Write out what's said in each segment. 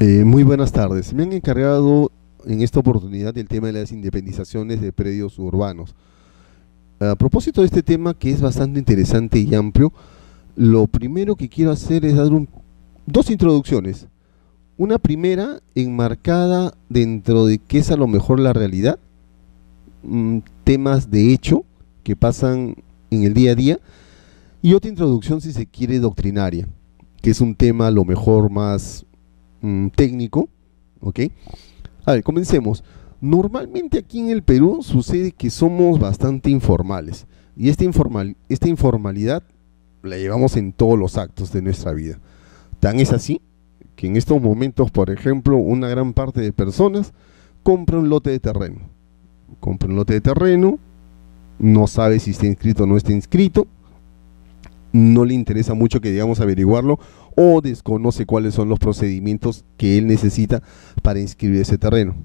Muy buenas tardes. Me han encargado en esta oportunidad el tema de las independizaciones de predios urbanos. A propósito de este tema, que es bastante interesante y amplio, lo primero que quiero hacer es dar dos introducciones. Una primera enmarcada dentro de qué es a lo mejor la realidad, temas de hecho que pasan en el día a día, y otra introducción, si se quiere, doctrinaria, que es un tema a lo mejor más técnico, ¿ok? A ver, comencemos. Normalmente aquí en el Perú sucede que somos bastante informales y esta informalidad la llevamos en todos los actos de nuestra vida. Tan es así que en estos momentos, por ejemplo, una gran parte de personas compra un lote de terreno. Compra un lote de terreno, no sabe si está inscrito o no está inscrito, no le interesa mucho que digamos averiguarlo o desconoce cuáles son los procedimientos que él necesita para inscribir ese terreno.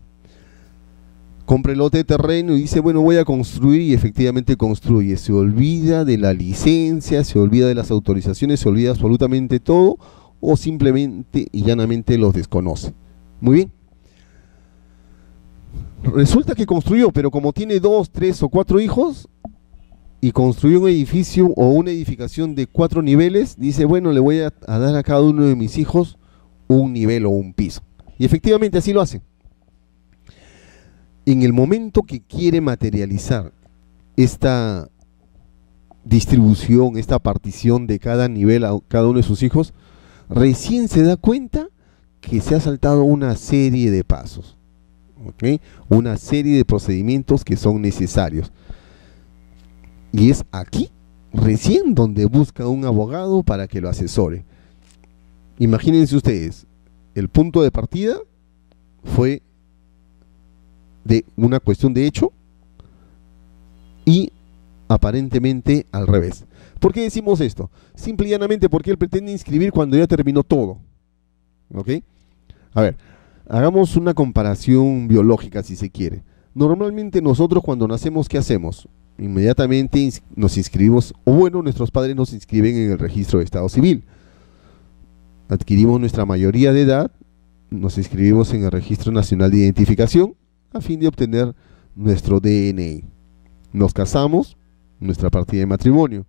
Compra el lote de terreno y dice, bueno, voy a construir, y efectivamente construye. Se olvida de la licencia, se olvida de las autorizaciones, se olvida absolutamente todo o simplemente y llanamente los desconoce. Muy bien. Resulta que construyó, pero como tiene dos, tres o cuatro hijos y construyó un edificio o una edificación de 4 niveles, dice, bueno, le voy a dar a cada uno de mis hijos un nivel o un piso. Y efectivamente así lo hace. En el momento que quiere materializar esta distribución, esta partición de cada nivel a cada uno de sus hijos, recién se da cuenta que se ha saltado una serie de pasos, ¿ok? Una serie de procedimientos que son necesarios. Y es aquí, recién, donde busca un abogado para que lo asesore. Imagínense ustedes, el punto de partida fue de una cuestión de hecho y aparentemente al revés. ¿Por qué decimos esto? Simple y llanamente porque él pretende inscribir cuando ya terminó todo. ¿Ok? A ver, hagamos una comparación biológica si se quiere. Normalmente nosotros cuando nacemos, ¿qué hacemos? Inmediatamente nos inscribimos, o bueno, nuestros padres nos inscriben en el registro de Estado Civil. Adquirimos nuestra mayoría de edad, nos inscribimos en el Registro Nacional de Identificación a fin de obtener nuestro DNI. Nos casamos, nuestra partida de matrimonio.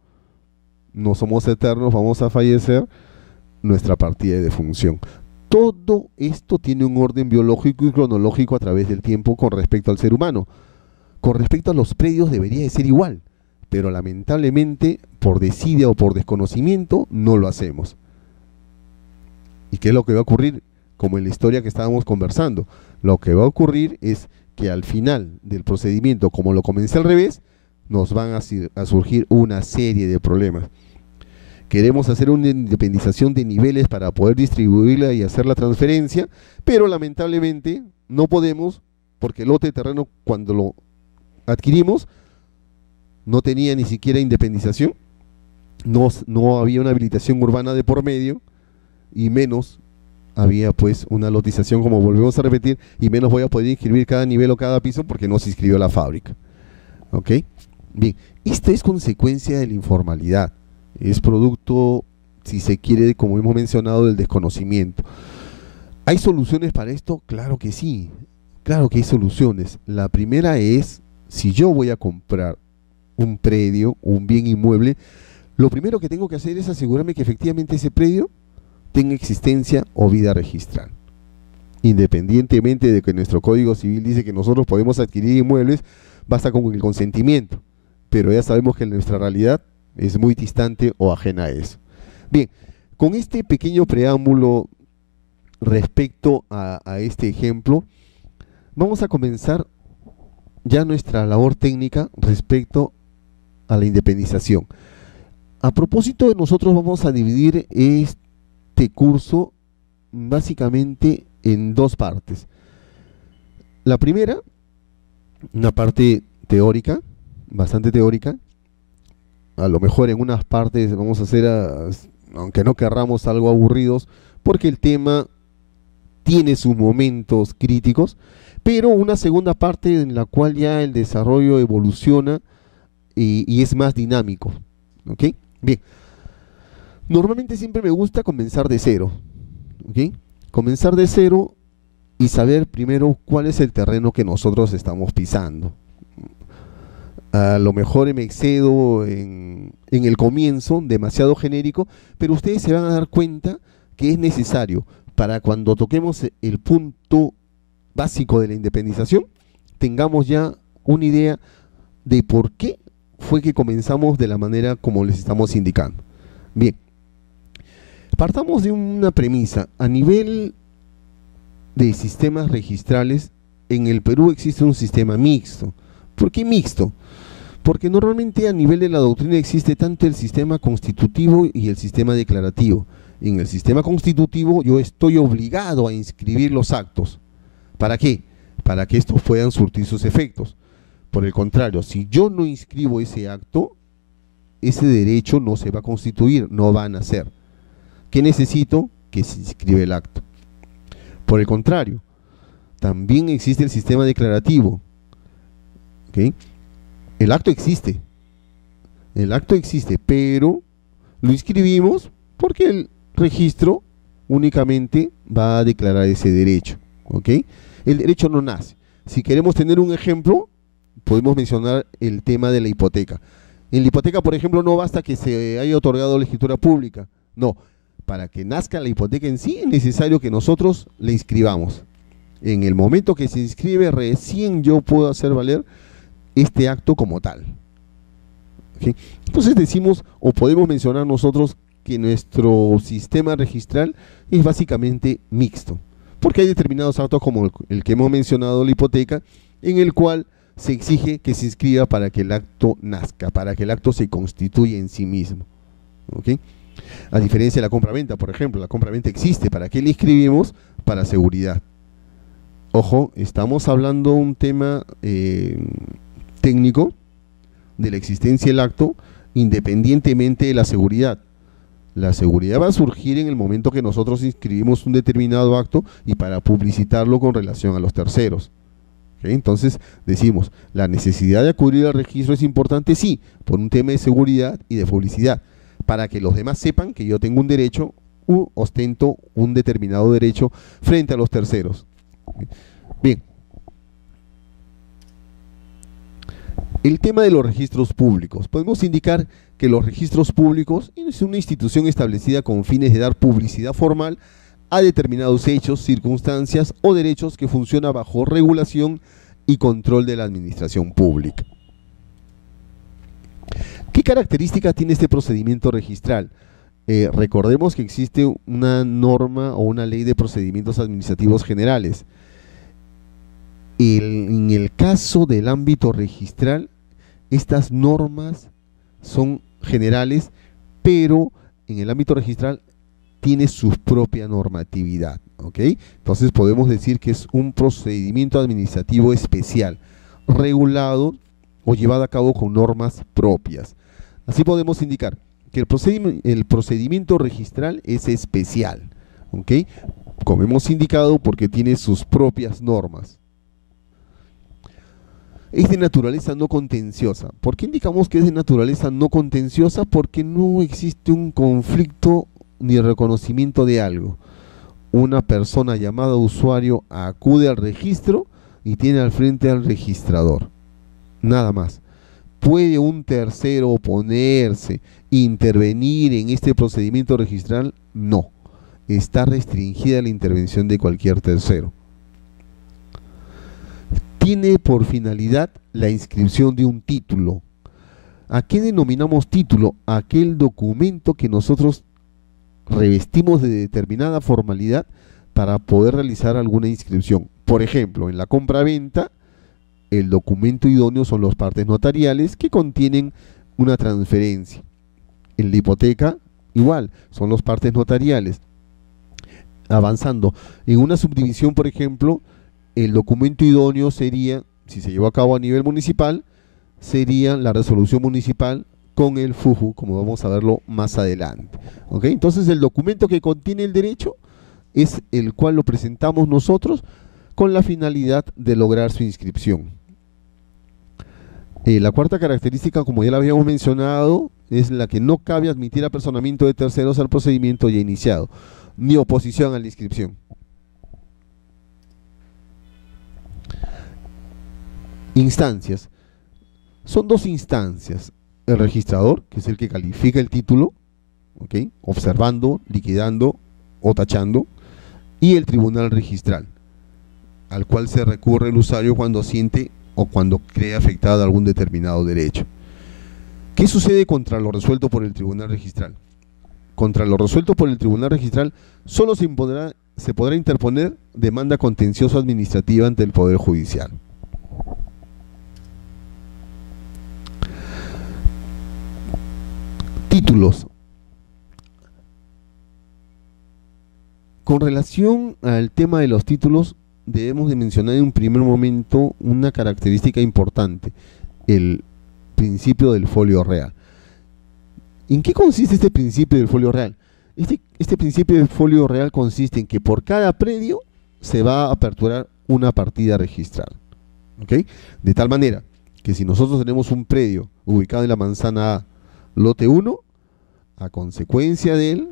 No somos eternos, vamos a fallecer, nuestra partida de defunción. Todo esto tiene un orden biológico y cronológico a través del tiempo con respecto al ser humano. Con respecto a los predios debería de ser igual, pero lamentablemente por desidia o por desconocimiento no lo hacemos. ¿Y qué es lo que va a ocurrir? Como en la historia que estábamos conversando, lo que va a ocurrir es que al final del procedimiento, como lo comencé al revés, nos van a surgir una serie de problemas. Queremos hacer una independización de niveles para poder distribuirla y hacer la transferencia, pero lamentablemente no podemos porque el lote de terreno cuando lo adquirimos no tenía ni siquiera independización, no había una habilitación urbana de por medio y menos había pues una lotización, como volvemos a repetir, y menos voy a poder inscribir cada nivel o cada piso porque no se inscribió la fábrica. ¿Ok? Bien, esta es consecuencia de la informalidad, es producto, si se quiere, como hemos mencionado, del desconocimiento. ¿Hay soluciones para esto? Claro que sí, claro que hay soluciones. La primera es, si yo voy a comprar un predio, un bien inmueble, lo primero que tengo que hacer es asegurarme que efectivamente ese predio tenga existencia o vida registral. Independientemente de que nuestro Código Civil dice que nosotros podemos adquirir inmuebles, basta con el consentimiento. Pero ya sabemos que nuestra realidad es muy distante o ajena a eso. Bien, con este pequeño preámbulo respecto a este ejemplo, vamos a comenzar ya nuestra labor técnica respecto a la independización. A propósito de nosotros vamos a dividir este curso básicamente en dos partes. La primera, una parte teórica, bastante teórica. A lo mejor en unas partes vamos a hacer, aunque no querramos, algo aburridos, porque el tema tiene sus momentos críticos, pero una segunda parte en la cual ya el desarrollo evoluciona y es más dinámico. ¿Ok? Bien, normalmente siempre me gusta comenzar de cero. ¿Ok? comenzar de cero y saber primero cuál es el terreno que nosotros estamos pisando. A lo mejor me excedo en el comienzo, demasiado genérico, pero ustedes se van a dar cuenta que es necesario para cuando toquemos el punto básico de la independización, tengamos ya una idea de por qué fue que comenzamos de la manera como les estamos indicando. Bien, partamos de una premisa. A nivel de sistemas registrales, en el Perú existe un sistema mixto. ¿Por qué mixto? Porque normalmente a nivel de la doctrina existe tanto el sistema constitutivo y el sistema declarativo. En el sistema constitutivo yo estoy obligado a inscribir los actos. ¿Para qué? Para que estos puedan surtir sus efectos. Por el contrario, si yo no inscribo ese acto, ese derecho no se va a constituir, no va a nacer. ¿Qué necesito? Que se inscriba el acto. Por el contrario, también existe el sistema declarativo. ¿Okay? El acto existe, pero lo inscribimos porque el registro únicamente va a declarar ese derecho. ¿Okay? El derecho no nace. Si queremos tener un ejemplo, podemos mencionar el tema de la hipoteca. En la hipoteca, por ejemplo, no basta que se haya otorgado la escritura pública. No, para que nazca la hipoteca en sí es necesario que nosotros la inscribamos. En el momento que se inscribe, recién yo puedo hacer valer este acto como tal. ¿Okay? Entonces decimos, o podemos mencionar nosotros, que nuestro sistema registral es básicamente mixto, porque hay determinados actos como el que hemos mencionado, la hipoteca, en el cual se exige que se inscriba para que el acto nazca, para que el acto se constituya en sí mismo. ¿Okay? A diferencia de la compraventa, por ejemplo, la compraventa existe. ¿Para qué la inscribimos? Para seguridad. Ojo, estamos hablando de un tema técnico de la existencia del acto, independientemente de la seguridad. La seguridad va a surgir en el momento que nosotros inscribimos un determinado acto y para publicitarlo con relación a los terceros. ¿Okay? Entonces decimos, la necesidad de acudir al registro es importante, sí, por un tema de seguridad y de publicidad, para que los demás sepan que yo tengo un derecho u ostento un determinado derecho frente a los terceros. ¿Okay? Bien. El tema de los registros públicos. Podemos indicar que los registros públicos es una institución establecida con fines de dar publicidad formal a determinados hechos, circunstancias o derechos que funciona bajo regulación y control de la administración pública. ¿Qué características tiene este procedimiento registral? Recordemos que existe una norma o una ley de procedimientos administrativos generales. En el caso del ámbito registral, estas normas son generales, pero en el ámbito registral tiene su propia normatividad. ¿Okay? Entonces podemos decir que es un procedimiento administrativo especial, regulado o llevado a cabo con normas propias. Así podemos indicar que el procedimiento registral es especial, ¿okay? Como hemos indicado, porque tiene sus propias normas. Es de naturaleza no contenciosa. ¿Por qué indicamos que es de naturaleza no contenciosa? Porque no existe un conflicto ni reconocimiento de algo. Una persona llamada usuario acude al registro y tiene al frente al registrador. Nada más. ¿Puede un tercero oponerse, intervenir en este procedimiento registral? No. Está restringida la intervención de cualquier tercero. Tiene por finalidad la inscripción de un título. ¿A qué denominamos título? Aquel documento que nosotros revestimos de determinada formalidad para poder realizar alguna inscripción. Por ejemplo, en la compraventa, el documento idóneo son las partes notariales que contienen una transferencia. En la hipoteca, igual, son las partes notariales. Avanzando, en una subdivisión, por ejemplo, el documento idóneo sería, si se llevó a cabo a nivel municipal, sería la resolución municipal con el FUJU, como vamos a verlo más adelante. ¿Okay? Entonces el documento que contiene el derecho es el cual lo presentamos nosotros con la finalidad de lograr su inscripción. La cuarta característica, como ya la habíamos mencionado, es la que no cabe admitir apersonamiento de terceros al procedimiento ya iniciado, ni oposición a la inscripción. Instancias. Son dos instancias. El registrador, que es el que califica el título, ¿ok?, observando, liquidando o tachando, y el tribunal registral, al cual se recurre el usuario cuando siente o cuando cree afectado algún determinado derecho. ¿Qué sucede contra lo resuelto por el tribunal registral? Contra lo resuelto por el tribunal registral solo se podrá interponer demanda contencioso administrativa ante el Poder Judicial. Títulos. Con relación al tema de los títulos, debemos de mencionar en un primer momento una característica importante, el principio del folio real. ¿En qué consiste este principio del folio real? Este principio del folio real consiste en que por cada predio se va a aperturar una partida registral, ¿ok? De tal manera que si nosotros tenemos un predio ubicado en la manzana A, lote 1, a consecuencia de él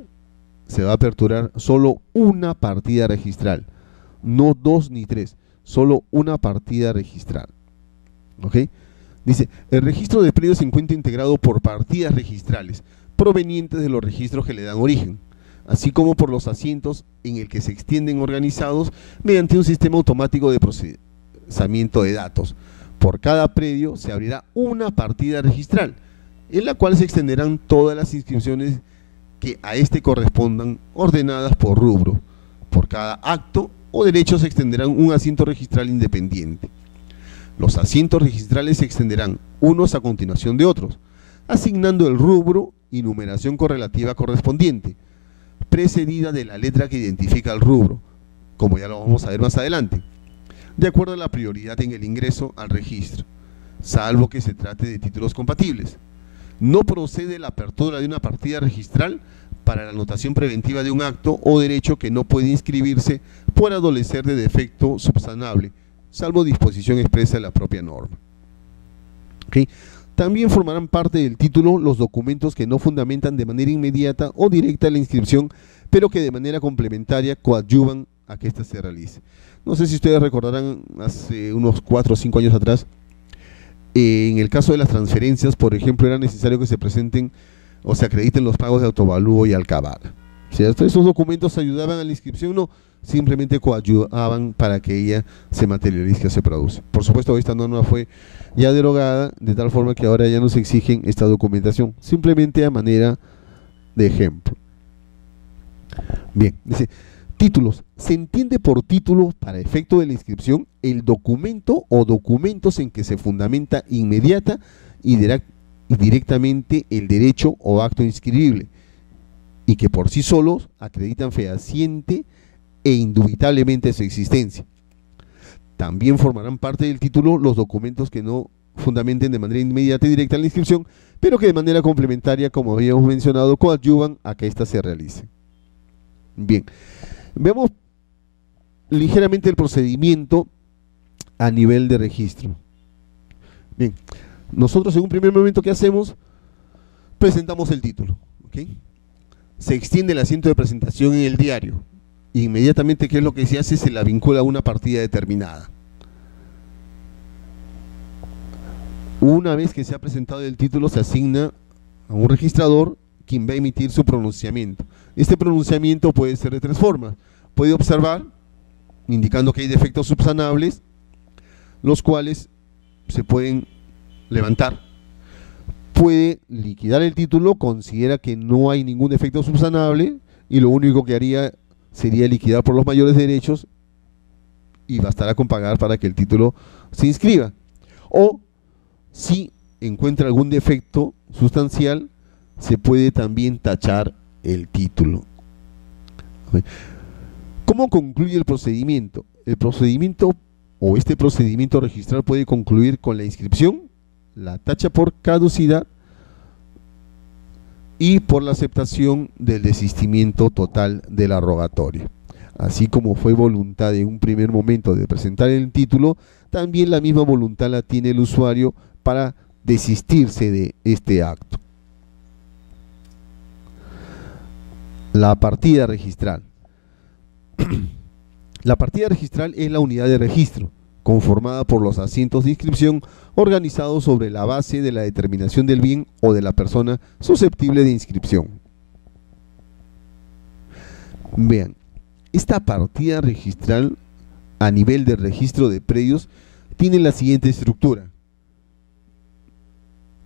se va a aperturar solo una partida registral, no dos ni tres, solo una partida registral, ¿ok? Dice, el registro de predios se encuentra integrado por partidas registrales provenientes de los registros que le dan origen, así como por los asientos en el que se extienden organizados mediante un sistema automático de procesamiento de datos. Por cada predio se abrirá una partida registral, en la cual se extenderán todas las inscripciones que a este correspondan, ordenadas por rubro. Por cada acto o derecho se extenderán un asiento registral independiente. Los asientos registrales se extenderán unos a continuación de otros, asignando el rubro y numeración correlativa correspondiente, precedida de la letra que identifica el rubro, como ya lo vamos a ver más adelante, de acuerdo a la prioridad en el ingreso al registro, salvo que se trate de títulos compatibles. No procede la apertura de una partida registral para la anotación preventiva de un acto o derecho que no puede inscribirse por adolecer de defecto subsanable, salvo disposición expresa de la propia norma. ¿Okay? También formarán parte del título los documentos que no fundamentan de manera inmediata o directa la inscripción, pero que de manera complementaria coadyuvan a que ésta se realice. No sé si ustedes recordarán, hace unos 4 o 5 años atrás, en el caso de las transferencias, por ejemplo, era necesario que se presenten o se acrediten los pagos de autovalúo y alcabala, ¿cierto? Esos documentos ayudaban a la inscripción, no, simplemente coadyuvaban para que ella se materialice o se produce. Por supuesto, esta norma fue ya derogada, de tal forma que ahora ya no se exigen esta documentación, simplemente a manera de ejemplo. Bien, dice, títulos. Se entiende por título, para efecto de la inscripción, el documento o documentos en que se fundamenta inmediata y directamente el derecho o acto inscribible, y que por sí solos acreditan fehaciente e indubitablemente su existencia. También formarán parte del título los documentos que no fundamenten de manera inmediata y directa la inscripción, pero que de manera complementaria, como habíamos mencionado, coadyuvan a que ésta se realice. Bien, veamos ligeramente el procedimiento a nivel de registro. Bien, nosotros en un primer momento, ¿qué hacemos? Presentamos el título, ¿ok? Se extiende el asiento de presentación en el diario. Inmediatamente, ¿qué es lo que se hace? Se la vincula a una partida determinada. Una vez que se ha presentado el título, se asigna a un registrador quien va a emitir su pronunciamiento. Este pronunciamiento puede ser de tres formas. Puede observar, indicando que hay defectos subsanables, los cuales se pueden levantar. Puede liquidar el título, considera que no hay ningún defecto subsanable y lo único que haría sería liquidar por los mayores derechos y bastará con pagar para que el título se inscriba. O si encuentra algún defecto sustancial, se puede también tachar el título. ¿Cómo concluye el procedimiento? El procedimiento o este procedimiento registral puede concluir con la inscripción, la tacha por caducidad y por la aceptación del desistimiento total de la rogatoria. Así como fue voluntad en un primer momento de presentar el título, también la misma voluntad la tiene el usuario para desistirse de este acto. La partida registral. La partida registral es la unidad de registro conformada por los asientos de inscripción organizados sobre la base de la determinación del bien o de la persona susceptible de inscripción. Vean, esta partida registral a nivel del registro de predios tiene la siguiente estructura,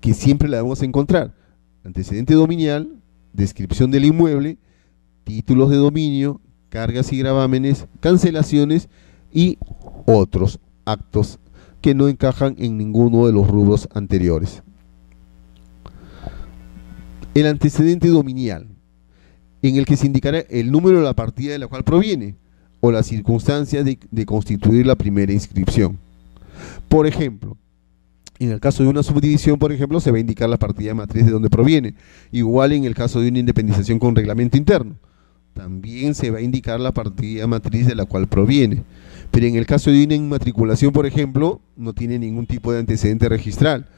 que siempre la vamos a encontrar: antecedente dominial, descripción del inmueble, títulos de dominio, cargas y gravámenes, cancelaciones y otros actos que no encajan en ninguno de los rubros anteriores. El antecedente dominial, en el que se indicará el número de la partida de la cual proviene o las circunstancias de constituir la primera inscripción. Por ejemplo, en el caso de una subdivisión, por ejemplo, se va a indicar la partida matriz de donde proviene. Igual en el caso de una independización con reglamento interno, también se va a indicar la partida matriz de la cual proviene. Pero en el caso de una inmatriculación, por ejemplo, no tiene ningún tipo de antecedente registral.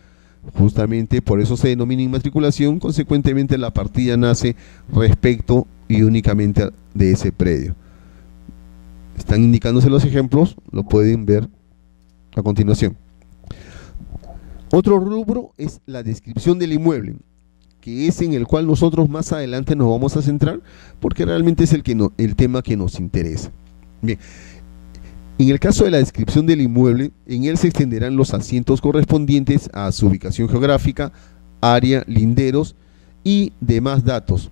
Justamente por eso se denomina inmatriculación. Consecuentemente, la partida nace respecto y únicamente de ese predio. Están indicándose los ejemplos, lo pueden ver a continuación. Otro rubro es la descripción del inmueble, que es en el cual nosotros más adelante nos vamos a centrar, porque realmente es el tema que nos interesa. Bien, en el caso de la descripción del inmueble, en él se extenderán los asientos correspondientes a su ubicación geográfica, área, linderos y demás datos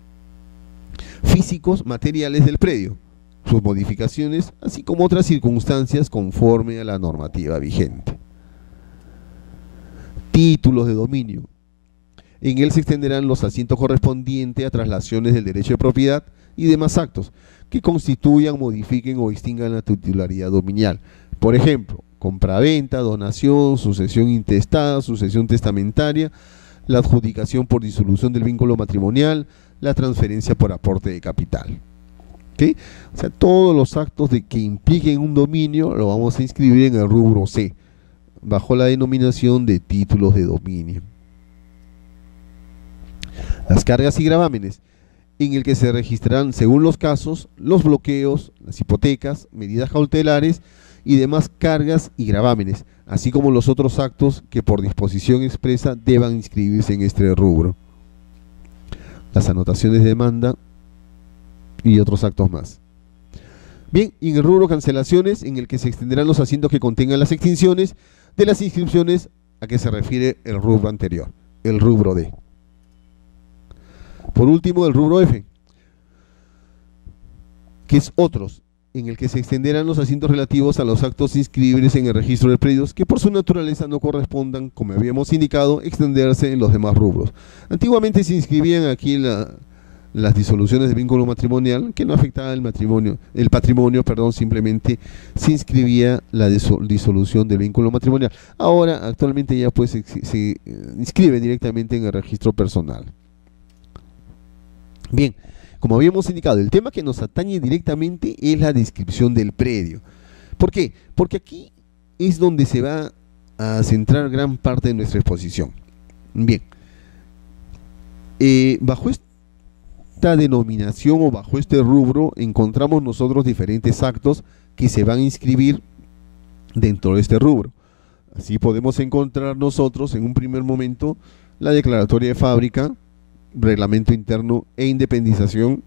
físicos, materiales del predio, sus modificaciones, así como otras circunstancias conforme a la normativa vigente. Títulos de dominio. En él se extenderán los asientos correspondientes a traslaciones del derecho de propiedad y demás actos que constituyan, modifiquen o extingan la titularidad dominial. Por ejemplo, compraventa, donación, sucesión intestada, sucesión testamentaria, la adjudicación por disolución del vínculo matrimonial, la transferencia por aporte de capital. ¿Okay? O sea, todos los actos que impliquen un dominio lo vamos a inscribir en el rubro C, bajo la denominación de títulos de dominio. Las cargas y gravámenes, en el que se registrarán, según los casos, los bloqueos, las hipotecas, medidas cautelares y demás cargas y gravámenes, así como los otros actos que por disposición expresa deban inscribirse en este rubro. Las anotaciones de demanda y otros actos más. Bien, y en el rubro cancelaciones, en el que se extenderán los asientos que contengan las extinciones de las inscripciones a que se refiere el rubro anterior, el rubro D. Por último, el rubro F, que es otros, en el que se extenderán los asientos relativos a los actos inscribibles en el registro de predios que por su naturaleza no correspondan, como habíamos indicado, extenderse en los demás rubros. Antiguamente se inscribían aquí las disoluciones de vínculo matrimonial, que no afectaban el patrimonio, simplemente se inscribía la disolución del vínculo matrimonial. Ahora, actualmente ya pues se inscribe directamente en el registro personal. Bien, como habíamos indicado, el tema que nos atañe directamente es la descripción del predio. ¿Por qué? Porque aquí es donde se va a centrar gran parte de nuestra exposición. Bien, bajo esta denominación o bajo este rubro encontramos nosotros diferentes actos que se van a inscribir dentro de este rubro. Así podemos encontrar nosotros en un primer momento la declaratoria de fábrica, reglamento interno e independización.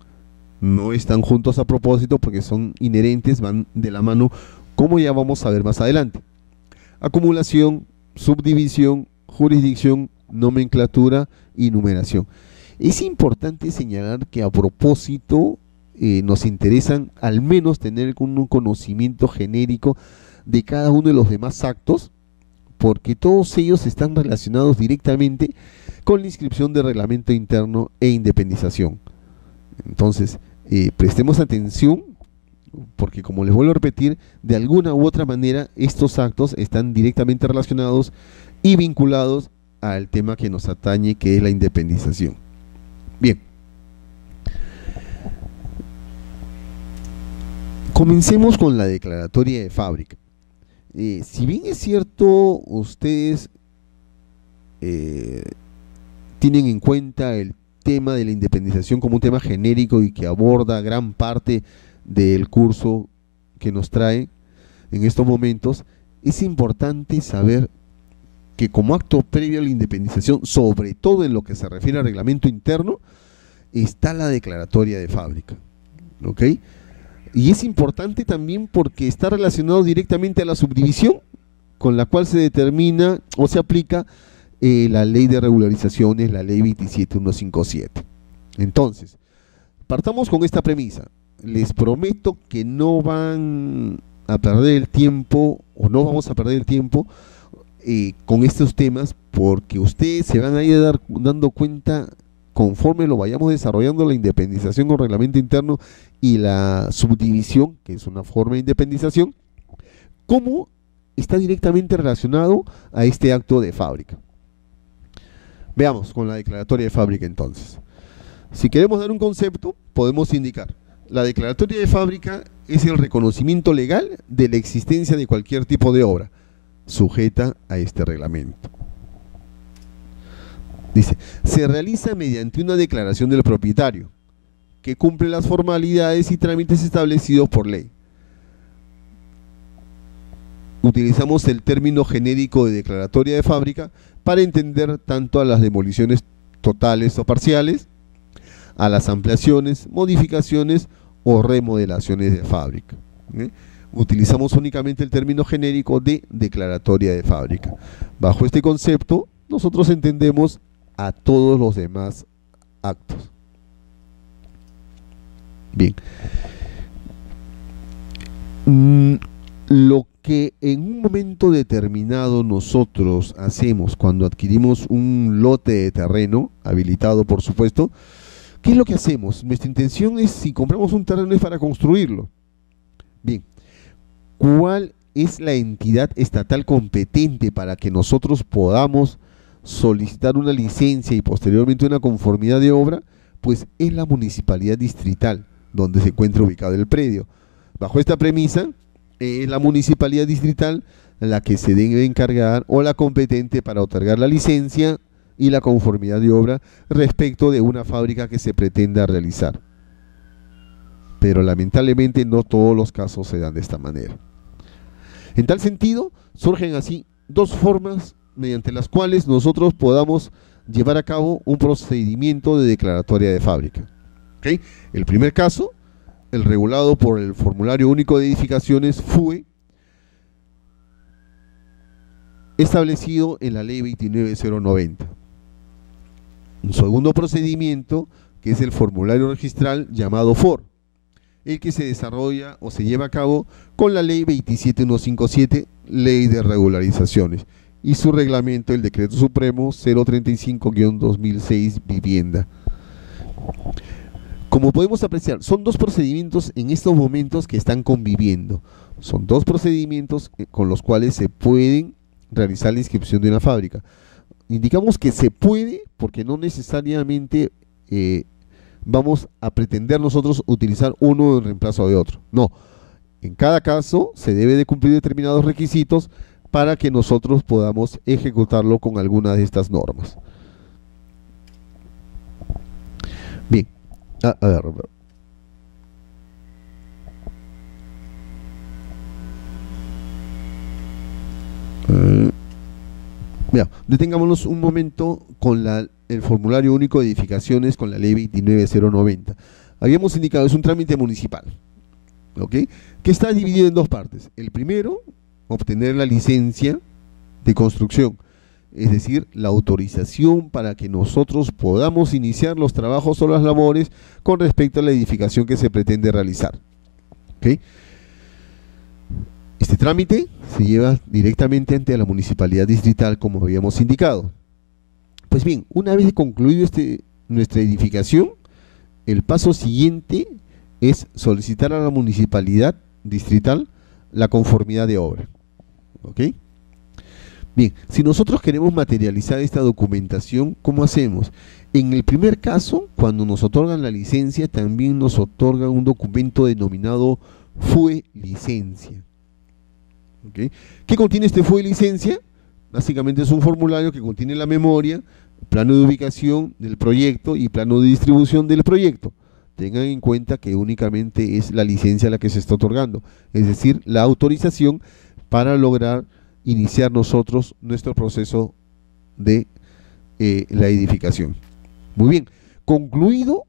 No están juntos a propósito porque son inherentes, van de la mano, como ya vamos a ver más adelante. Acumulación, subdivisión, jurisdicción, nomenclatura y numeración. Es importante señalar que a propósito nos interesan al menos tener un conocimiento genérico de cada uno de los demás actos, porque todos ellos están relacionados directamente con la inscripción de reglamento interno e independización. Entonces, prestemos atención, porque como les vuelvo a repetir, de alguna u otra manera estos actos están directamente relacionados y vinculados al tema que nos atañe, que es la independización. Bien, comencemos con la declaratoria de fábrica. Si bien es cierto, ustedes tienen en cuenta el tema de la independización como un tema genérico y que aborda gran parte del curso que nos trae en estos momentos, es importante saber que como acto previo a la independización, sobre todo en lo que se refiere al reglamento interno, está la declaratoria de fábrica. ¿Ok? Y es importante también porque está relacionado directamente a la subdivisión con la cual se determina o se aplica la ley de regularizaciones, la ley 27157. Entonces, partamos con esta premisa. Les prometo que no van a perder el tiempo, o no vamos a perder el tiempo con estos temas, porque ustedes se van a ir dando cuenta conforme lo vayamos desarrollando la independización con reglamento interno y la subdivisión, que es una forma de independización, cómo está directamente relacionado a este acto de fábrica. Veamos con la declaratoria de fábrica entonces. Si queremos dar un concepto, podemos indicar: la declaratoria de fábrica es el reconocimiento legal de la existencia de cualquier tipo de obra sujeta a este reglamento. Dice, se realiza mediante una declaración del propietario, que cumple las formalidades y trámites establecidos por ley. Utilizamos el término genérico de declaratoria de fábrica para entender tanto a las demoliciones totales o parciales, a las ampliaciones, modificaciones o remodelaciones de fábrica. Utilizamos únicamente el término genérico de declaratoria de fábrica. Bajo este concepto, nosotros entendemos a todos los demás actos. Bien. Lo que en un momento determinado nosotros hacemos cuando adquirimos un lote de terreno, habilitado por supuesto, ¿qué es lo que hacemos? Nuestra intención es, si compramos un terreno, es para construirlo. Bien, ¿cuál es la entidad estatal competente para que nosotros podamos solicitar una licencia y posteriormente una conformidad de obra? Pues es la municipalidad distrital donde se encuentra ubicado el predio. Bajo esta premisa, es la municipalidad distrital la que se debe encargar o la competente para otorgar la licencia y la conformidad de obra respecto de una fábrica que se pretenda realizar. Pero lamentablemente no todos los casos se dan de esta manera. En tal sentido, surgen así dos formas mediante las cuales nosotros podamos llevar a cabo un procedimiento de declaratoria de fábrica. ¿Okay? El primer caso, el regulado por el Formulario Único de Edificaciones, FUE, establecido en la Ley 29090. Un segundo procedimiento, que es el formulario registral llamado FOR, el que se desarrolla o se lleva a cabo con la Ley 27157, Ley de Regularizaciones, y su reglamento, el Decreto Supremo 035-2006, Vivienda. Como podemos apreciar, son dos procedimientos en estos momentos que están conviviendo. Son dos procedimientos con los cuales se pueden realizar la inscripción de una fábrica. Indicamos que se puede porque no necesariamente vamos a pretender nosotros utilizar uno en reemplazo de otro. No, en cada caso se debe de cumplir determinados requisitos para que nosotros podamos ejecutarlo con alguna de estas normas. Bien, a ver. Mira, detengámonos un momento con el formulario único de edificaciones con la ley 29090. Habíamos indicado, es un trámite municipal, ¿ok? Que está dividido en dos partes. El primero, obtener la licencia de construcción, es decir, la autorización para que nosotros podamos iniciar los trabajos o las labores con respecto a la edificación que se pretende realizar, ¿ok? Este trámite se lleva directamente ante la municipalidad distrital, como habíamos indicado. Pues bien, una vez concluido nuestra edificación, el paso siguiente es solicitar a la municipalidad distrital la conformidad de obra. ¿Ok? Bien, si nosotros queremos materializar esta documentación, ¿cómo hacemos? En el primer caso, cuando nos otorgan la licencia, también nos otorgan un documento denominado FUE Licencia. ¿Okay? ¿Qué contiene este FUE Licencia? Básicamente es un formulario que contiene la memoria, plano de ubicación del proyecto y plano de distribución del proyecto. Tengan en cuenta que únicamente es la licencia la que se está otorgando, es decir, la autorización para lograr iniciar nosotros nuestro proceso de la edificación. Muy bien, concluida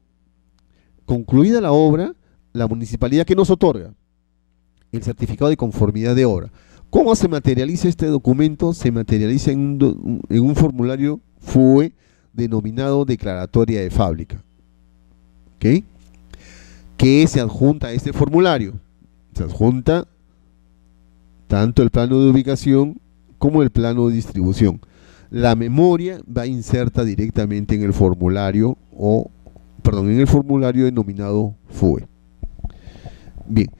la obra, la municipalidad, ¿qué nos otorga? El certificado de conformidad de obra. ¿Cómo se materializa este documento? Se materializa en un formulario FUE denominado declaratoria de fábrica. ¿Ok? ¿Qué se adjunta a este formulario? Se adjunta tanto el plano de ubicación como el plano de distribución. La memoria va inserta directamente en el formulario en el formulario denominado FUE. Bien,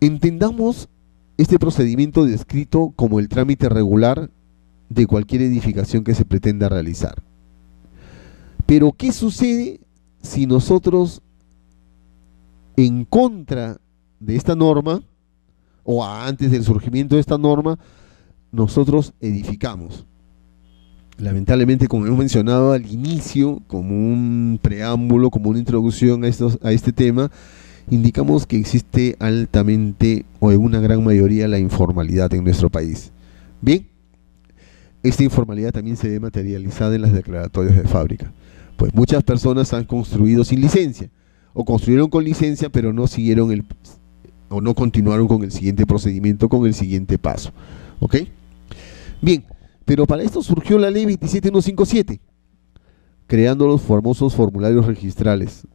entendamos este procedimiento descrito como el trámite regular de cualquier edificación que se pretenda realizar. Pero, ¿qué sucede si nosotros, en contra de esta norma, o antes del surgimiento de esta norma, nosotros edificamos? Lamentablemente, como hemos mencionado al inicio, como un preámbulo, como una introducción a este tema, indicamos que existe altamente o en una gran mayoría la informalidad en nuestro país. Bien, esta informalidad también se ve materializada en las declaratorias de fábrica. Pues muchas personas han construido sin licencia, o construyeron con licencia, pero no siguieron o no continuaron con el siguiente procedimiento, con el siguiente paso. ¿Ok? Bien, pero para esto surgió la ley 27157, creando los famosos formularios registrales,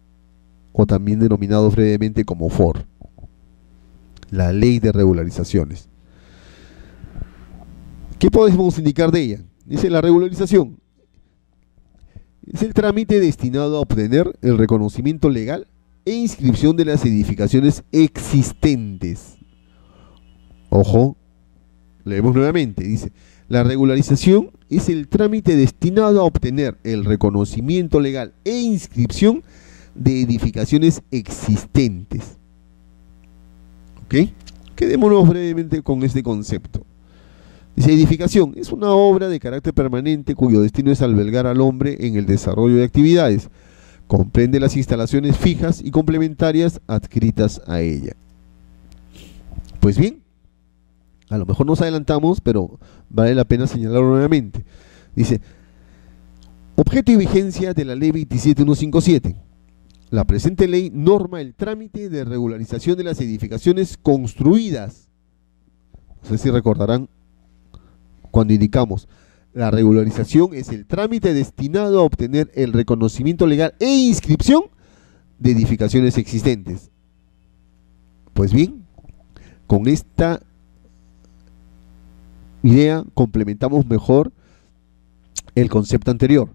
o también denominados brevemente como FOR, la ley de regularizaciones. ¿Qué podemos indicar de ella? Dice: la regularización es el trámite destinado a obtener el reconocimiento legal e inscripción de las edificaciones existentes. Ojo, leemos nuevamente, dice: la regularización es el trámite destinado a obtener el reconocimiento legal e inscripción de edificaciones existentes. ¿Ok? Quedémonos brevemente con este concepto. Dice: edificación es una obra de carácter permanente cuyo destino es albergar al hombre en el desarrollo de actividades. Comprende las instalaciones fijas y complementarias adscritas a ella. Pues bien, a lo mejor nos adelantamos, pero vale la pena señalarlo nuevamente. Dice: objeto y vigencia de la ley 27157. La presente ley norma el trámite de regularización de las edificaciones construidas. No sé si recordarán cuando indicamos: la regularización es el trámite destinado a obtener el reconocimiento legal e inscripción de edificaciones existentes. Pues bien, con esta idea complementamos mejor el concepto anterior.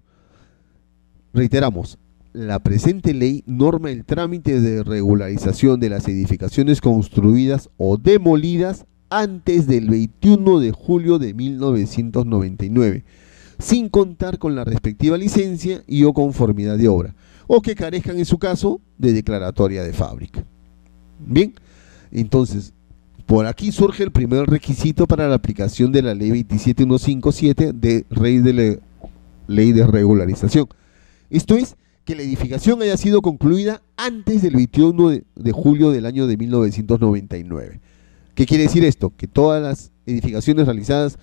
Reiteramos: la presente ley norma el trámite de regularización de las edificaciones construidas o demolidas antes del 21 de julio de 1999, sin contar con la respectiva licencia y o conformidad de obra, o que carezcan en su caso de declaratoria de fábrica. Bien, entonces, por aquí surge el primer requisito para la aplicación de la ley 27157 de ley de regularización. Esto es, que la edificación haya sido concluida antes del 21 de julio del año de 1999. ¿Qué quiere decir esto? Que todas las edificaciones realizadas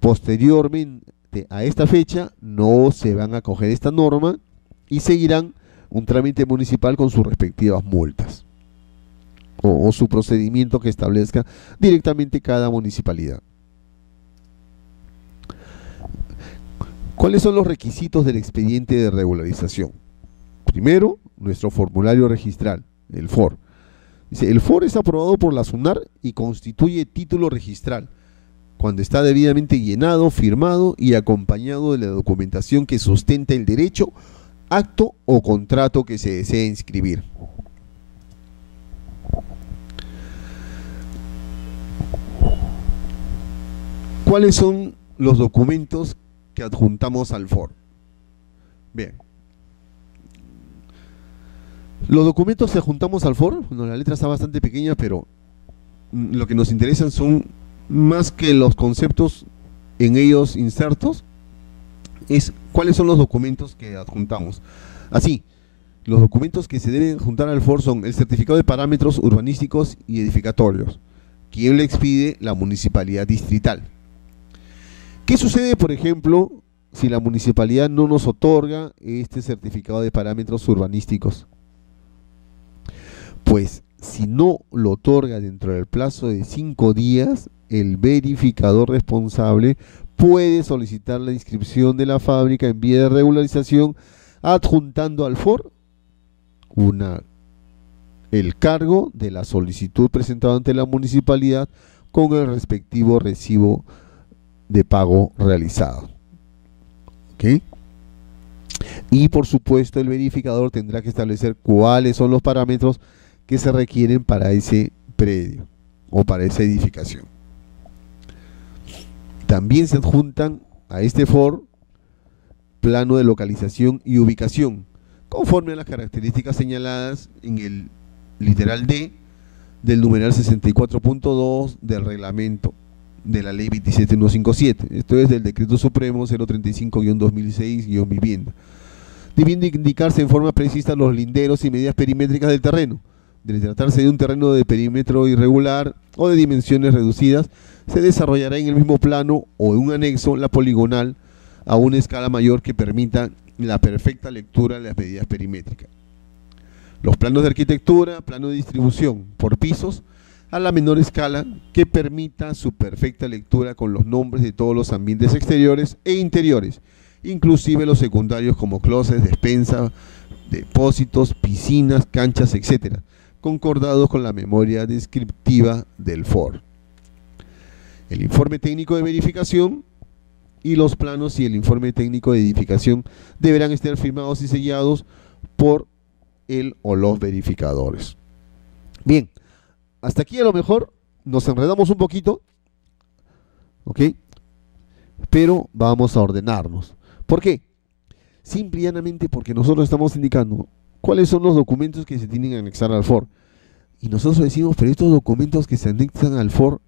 posteriormente a esta fecha no se van a acoger esta norma y seguirán un trámite municipal con sus respectivas multas o su procedimiento que establezca directamente cada municipalidad. ¿Cuáles son los requisitos del expediente de regularización? Primero, nuestro formulario registral, el FOR. Dice: el FOR es aprobado por la SUNAR y constituye título registral cuando está debidamente llenado, firmado y acompañado de la documentación que sustenta el derecho, acto o contrato que se desee inscribir. ¿Cuáles son los documentos que adjuntamos al FOR? Bien. Los documentos que adjuntamos al FOR, bueno, la letra está bastante pequeña, pero lo que nos interesan son, más que los conceptos en ellos insertos, es cuáles son los documentos que adjuntamos. Así, los documentos que se deben juntar al FOR son el certificado de parámetros urbanísticos y edificatorios, ¿Quién le expide? La municipalidad distrital. ¿Qué sucede, por ejemplo, si la municipalidad no nos otorga este certificado de parámetros urbanísticos? Pues si no lo otorga dentro del plazo de 5 días, el verificador responsable puede solicitar la inscripción de la fábrica en vía de regularización, adjuntando al FOR el cargo de la solicitud presentada ante la municipalidad con el respectivo recibo de pago realizado. ¿Ok? Y por supuesto el verificador tendrá que establecer cuáles son los parámetros que se requieren para ese predio o para esa edificación. También se adjuntan a este FOR plano de localización y ubicación, conforme a las características señaladas en el literal D del numeral 64.2 del reglamento de la ley 27157. Esto es del decreto supremo 035-2006-vivienda. Debiendo indicarse en forma precisa los linderos y medidas perimétricas del terreno. De tratarse de un terreno de perímetro irregular o de dimensiones reducidas, se desarrollará en el mismo plano o en un anexo la poligonal a una escala mayor que permita la perfecta lectura de las medidas perimétricas. Los planos de arquitectura, plano de distribución por pisos, a la menor escala que permita su perfecta lectura con los nombres de todos los ambientes exteriores e interiores, inclusive los secundarios como closets, despensa, depósitos, piscinas, canchas, etc., concordados con la memoria descriptiva del FOR. El informe técnico de verificación y los planos y el informe técnico de edificación deberán estar firmados y sellados por el o los verificadores. Bien, hasta aquí a lo mejor nos enredamos un poquito, ¿ok? Pero vamos a ordenarnos. ¿Por qué? Simple y llanamente porque nosotros estamos indicando cuáles son los documentos que se tienen que anexar al FOR. Y nosotros decimos, pero estos documentos que se anexan al FOR,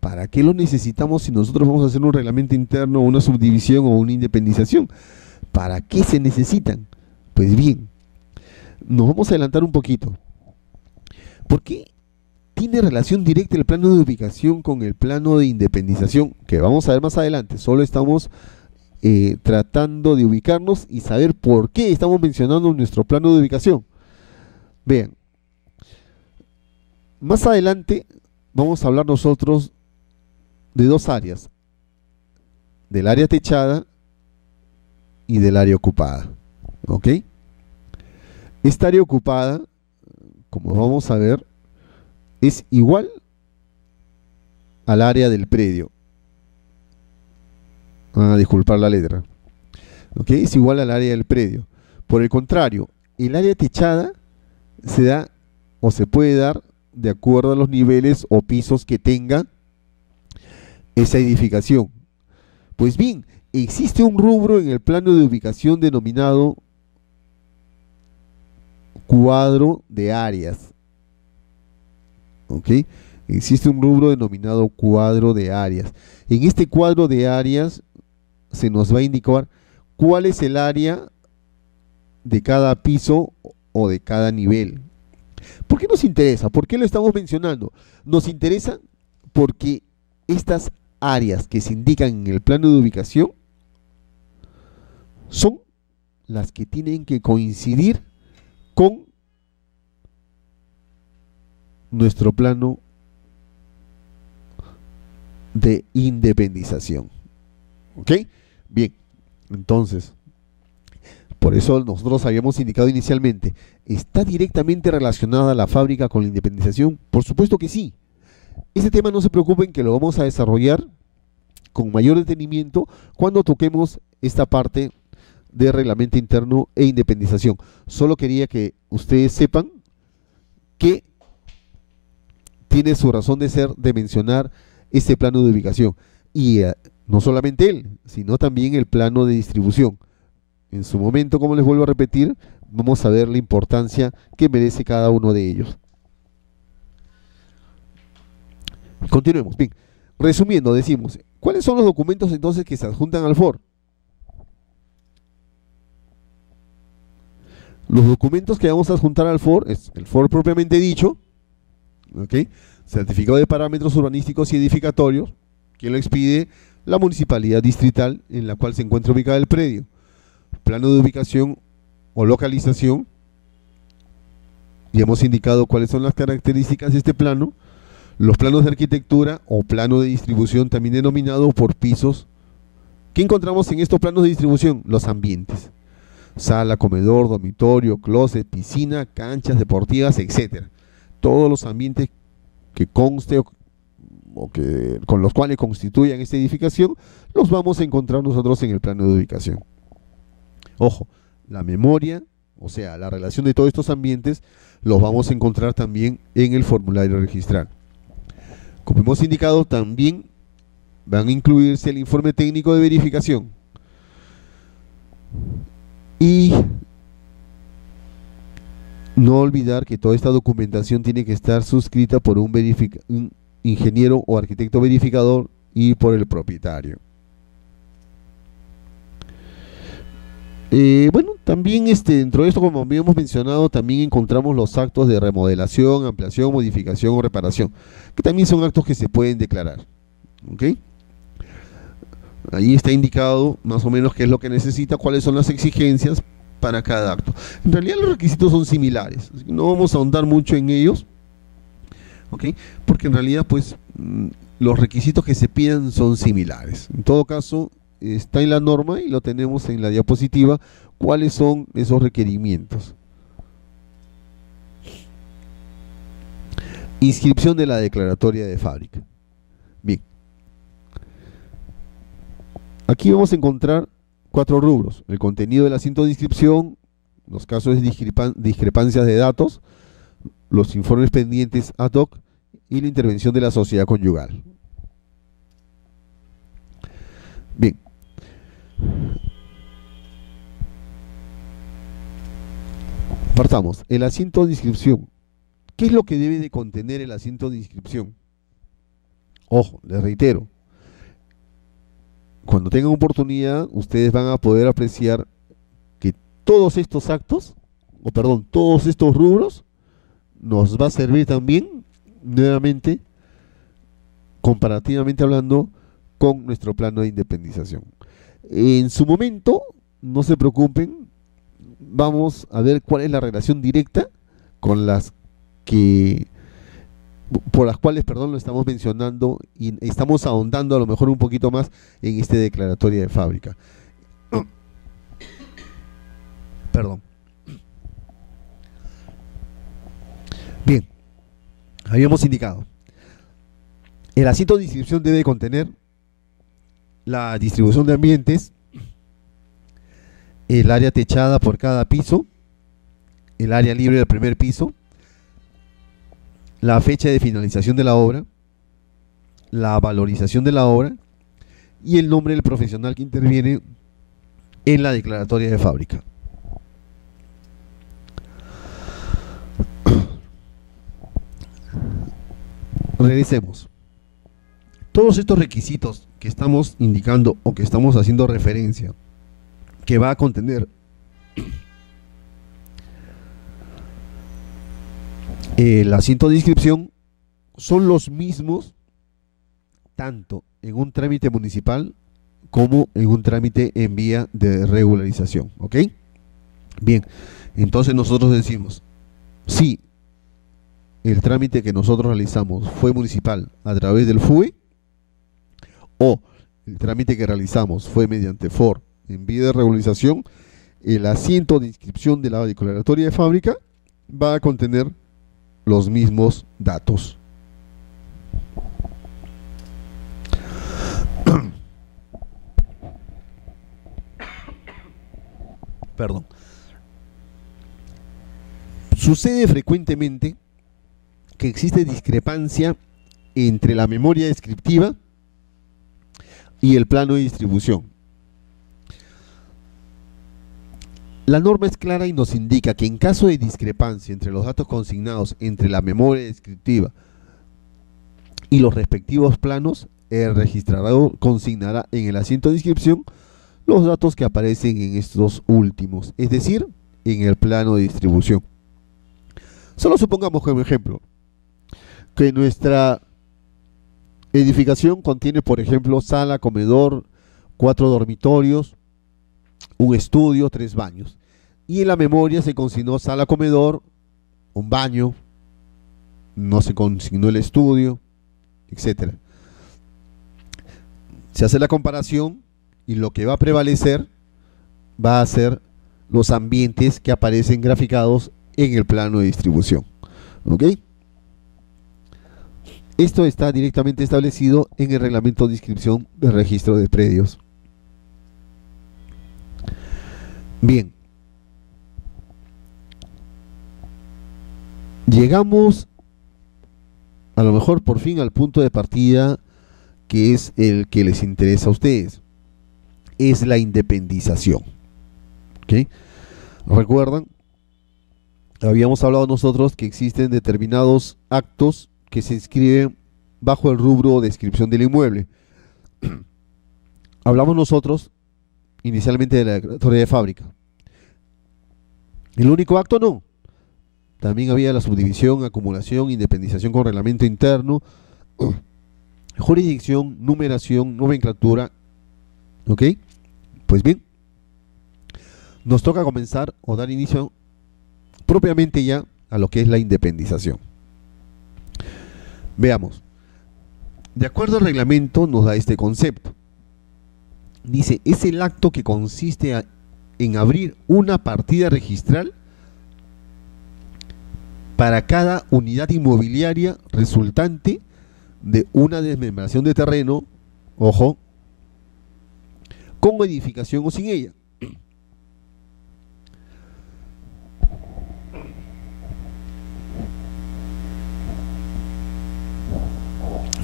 ¿para qué los necesitamos si nosotros vamos a hacer un reglamento interno, una subdivisión o una independización? ¿Para qué se necesitan? Pues bien, nos vamos a adelantar un poquito. ¿Por qué tiene relación directa el plano de ubicación con el plano de independización? Que vamos a ver más adelante. Solo estamos tratando de ubicarnos y saber por qué estamos mencionando nuestro plano de ubicación. Vean, más adelante vamos a hablar nosotros de dos áreas, del área techada y del área ocupada. ¿Ok? Esta área ocupada, como vamos a ver, es igual al área del predio. Disculpar la letra. ¿Ok? Es igual al área del predio. Por el contrario, el área techada se da o se puede dar de acuerdo a los niveles o pisos que tenga esa edificación. Pues bien, existe un rubro en el plano de ubicación denominado cuadro de áreas. ¿Ok? Existe un rubro denominado cuadro de áreas. En este cuadro de áreas se nos va a indicar cuál es el área de cada piso o de cada nivel. ¿Por qué nos interesa? ¿Por qué lo estamos mencionando? Nos interesa porque estas áreas que se indican en el plano de ubicación son las que tienen que coincidir con nuestro plano de independización. ¿Ok? Bien, entonces, por eso nosotros habíamos indicado inicialmente, ¿está directamente relacionada la fábrica con la independización? Por supuesto que sí. Ese tema no se preocupen que lo vamos a desarrollar con mayor detenimiento cuando toquemos esta parte de reglamento interno e independización. Solo quería que ustedes sepan que tiene su razón de ser de mencionar este plano de ubicación. Y no solamente él, sino también el plano de distribución. En su momento, como les vuelvo a repetir, vamos a ver la importancia que merece cada uno de ellos. Continuemos. Bien, resumiendo, decimos, ¿cuáles son los documentos entonces que se adjuntan al FOR? Los documentos que vamos a adjuntar al FOR es el FOR propiamente dicho, ¿ok? Certificado de parámetros urbanísticos y edificatorios. ¿Quién lo expide? La municipalidad distrital en la cual se encuentra ubicado el predio. Plano de ubicación o localización. Y hemos indicado cuáles son las características de este plano. Los planos de arquitectura o plano de distribución, también denominado por pisos. ¿Qué encontramos en estos planos de distribución? Los ambientes. Sala, comedor, dormitorio, closet, piscina, canchas deportivas, etcétera. Todos los ambientes que conste o que, con los cuales constituyan esta edificación, los vamos a encontrar nosotros en el plano de ubicación. Ojo, la memoria, o sea, la relación de todos estos ambientes, los vamos a encontrar también en el formulario registral. Como hemos indicado, también van a incluirse el informe técnico de verificación. Y no olvidar que toda esta documentación tiene que estar suscrita por un ingeniero o arquitecto verificador y por el propietario. Bueno, también dentro de esto, como habíamos mencionado, también encontramos los actos de remodelación, ampliación, modificación o reparación, que también son actos que se pueden declarar. ¿Ok? Ahí está indicado más o menos qué es lo que necesita, cuáles son las exigencias para cada acto. En realidad los requisitos son similares, no vamos a ahondar mucho en ellos, ¿ok? Porque en realidad pues los requisitos que se piden son similares. En todo caso está en la norma y lo tenemos en la diapositiva, cuáles son esos requerimientos. Inscripción de la declaratoria de fábrica. Bien. Aquí vamos a encontrar 4 rubros: el contenido del asiento de inscripción, los casos de discrepancias de datos, los informes pendientes ad hoc y la intervención de la sociedad conyugal. Bien. Partamos. El asiento de inscripción. ¿Qué es lo que debe de contener el asiento de inscripción? Ojo, les reitero, cuando tengan oportunidad, ustedes van a poder apreciar que todos estos actos, o perdón, todos estos rubros, nos va a servir también, nuevamente, comparativamente hablando, con nuestro plano de independización. En su momento, no se preocupen, vamos a ver cuál es la relación directa con las que, por las cuales, perdón, lo estamos mencionando y estamos ahondando a lo mejor un poquito más en esta declaratoria de fábrica. Perdón. Bien, habíamos indicado, el asiento de inscripción debe contener la distribución de ambientes, el área techada por cada piso, el área libre del primer piso, la fecha de finalización de la obra, la valorización de la obra y el nombre del profesional que interviene en la declaratoria de fábrica. Regresemos. Todos estos requisitos que estamos indicando o que estamos haciendo referencia, que va a contener el asiento de inscripción, son los mismos tanto en un trámite municipal como en un trámite en vía de regularización. ¿Ok? Bien, entonces nosotros decimos, si el trámite que nosotros realizamos fue municipal a través del FUE, o el trámite que realizamos fue mediante FOR en vía de regularización, el asiento de inscripción de la declaratoria de fábrica va a contener los mismos datos. Perdón. Sucede frecuentemente que existe discrepancia entre la memoria descriptiva y el plano de distribución. La norma es clara y nos indica que en caso de discrepancia entre los datos consignados entre la memoria descriptiva y los respectivos planos, el registrador consignará en el asiento de inscripción los datos que aparecen en estos últimos, es decir, en el plano de distribución. Solo supongamos como ejemplo, que nuestra edificación contiene, por ejemplo, sala, comedor, 4 dormitorios, un estudio, 3 baños. Y en la memoria se consignó sala, comedor, un baño, no se consignó el estudio, etcétera. Se hace la comparación y lo que va a prevalecer va a ser los ambientes que aparecen graficados en el plano de distribución. ¿Ok? Esto está directamente establecido en el reglamento de inscripción del registro de predios. Bien. Llegamos a lo mejor por fin al punto de partida que es el que les interesa a ustedes. Es la independización. ¿Ok? ¿Recuerdan? Habíamos hablado nosotros que existen determinados actos que se inscriben bajo el rubro de inscripción del inmueble. Hablamos nosotros inicialmente de la declaratoria de fábrica. El único acto no. También había la subdivisión, acumulación, independización con reglamento interno, jurisdicción, numeración, nomenclatura. ¿Ok? Pues bien, nos toca comenzar o dar inicio propiamente ya a lo que es la independización. Veamos. De acuerdo al reglamento nos da este concepto. Dice, es el acto que consiste en abrir una partida registral para cada unidad inmobiliaria resultante de una desmembración de terreno, ojo, con edificación o sin ella.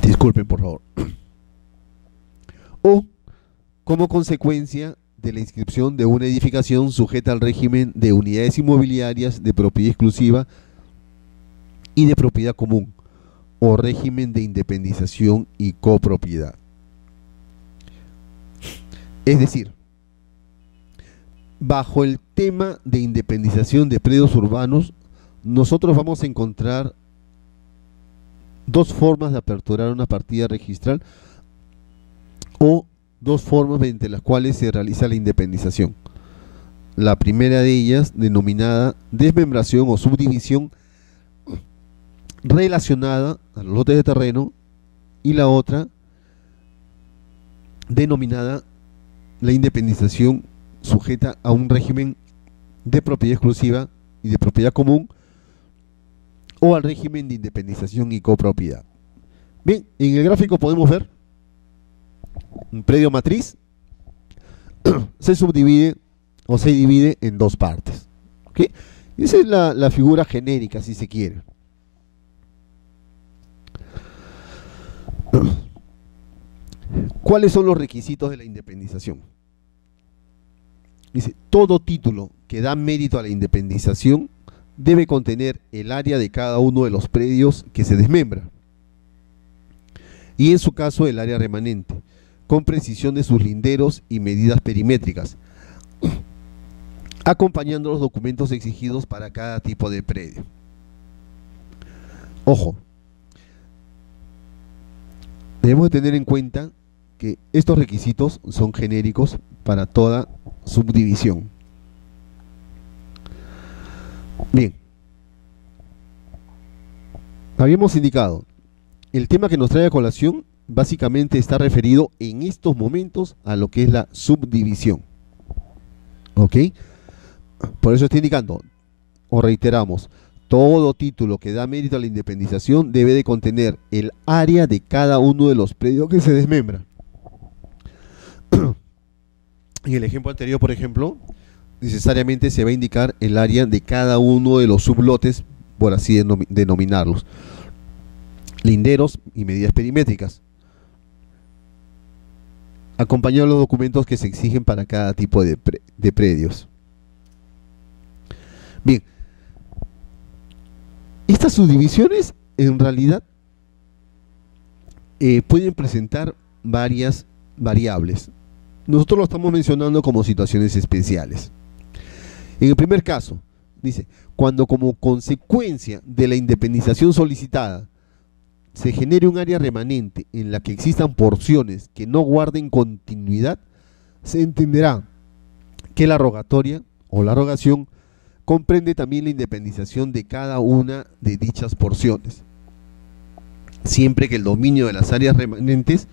Disculpen, por favor. O como consecuencia de la inscripción de una edificación sujeta al régimen de unidades inmobiliarias de propiedad exclusiva y de propiedad común, o régimen de independización y copropiedad. Es decir, bajo el tema de independización de predios urbanos, nosotros vamos a encontrar dos formas de aperturar una partida registral o dos formas mediante las cuales se realiza la independización. La primera de ellas, denominada desmembración o subdivisión, relacionada a los lotes de terreno, y la otra, denominada la independización sujeta a un régimen de propiedad exclusiva y de propiedad común, o al régimen de independización y copropiedad. Bien, en el gráfico podemos ver un predio matriz se subdivide o se divide en dos partes. ¿Okay? Esa es la figura genérica, si se quiere. ¿Cuáles son los requisitos de la independización? Dice, todo título que da mérito a la independización debe contener el área de cada uno de los predios que se desmembra, y en su caso el área remanente, con precisión de sus linderos y medidas perimétricas, acompañando los documentos exigidos para cada tipo de predio. Ojo, debemos de tener en cuenta que estos requisitos son genéricos para toda subdivisión. Bien, habíamos indicado, el tema que nos trae a colación básicamente está referido en estos momentos a lo que es la subdivisión. ¿Ok? Por eso estoy indicando, o reiteramos, todo título que da mérito a la independización debe de contener el área de cada uno de los predios que se desmembra. En el ejemplo anterior, por ejemplo, necesariamente se va a indicar el área de cada uno de los sublotes, por así denominarlos. Linderos y medidas perimétricas, acompañado de los documentos que se exigen para cada tipo de predios. Bien, estas subdivisiones en realidad pueden presentar varias variables. Nosotros lo estamos mencionando como situaciones especiales. En el primer caso, dice, cuando como consecuencia de la independización solicitada se genere un área remanente en la que existan porciones que no guarden continuidad, se entenderá que la rogatoria o la rogación comprende también la independización de cada una de dichas porciones, siempre que el dominio de las áreas remanentes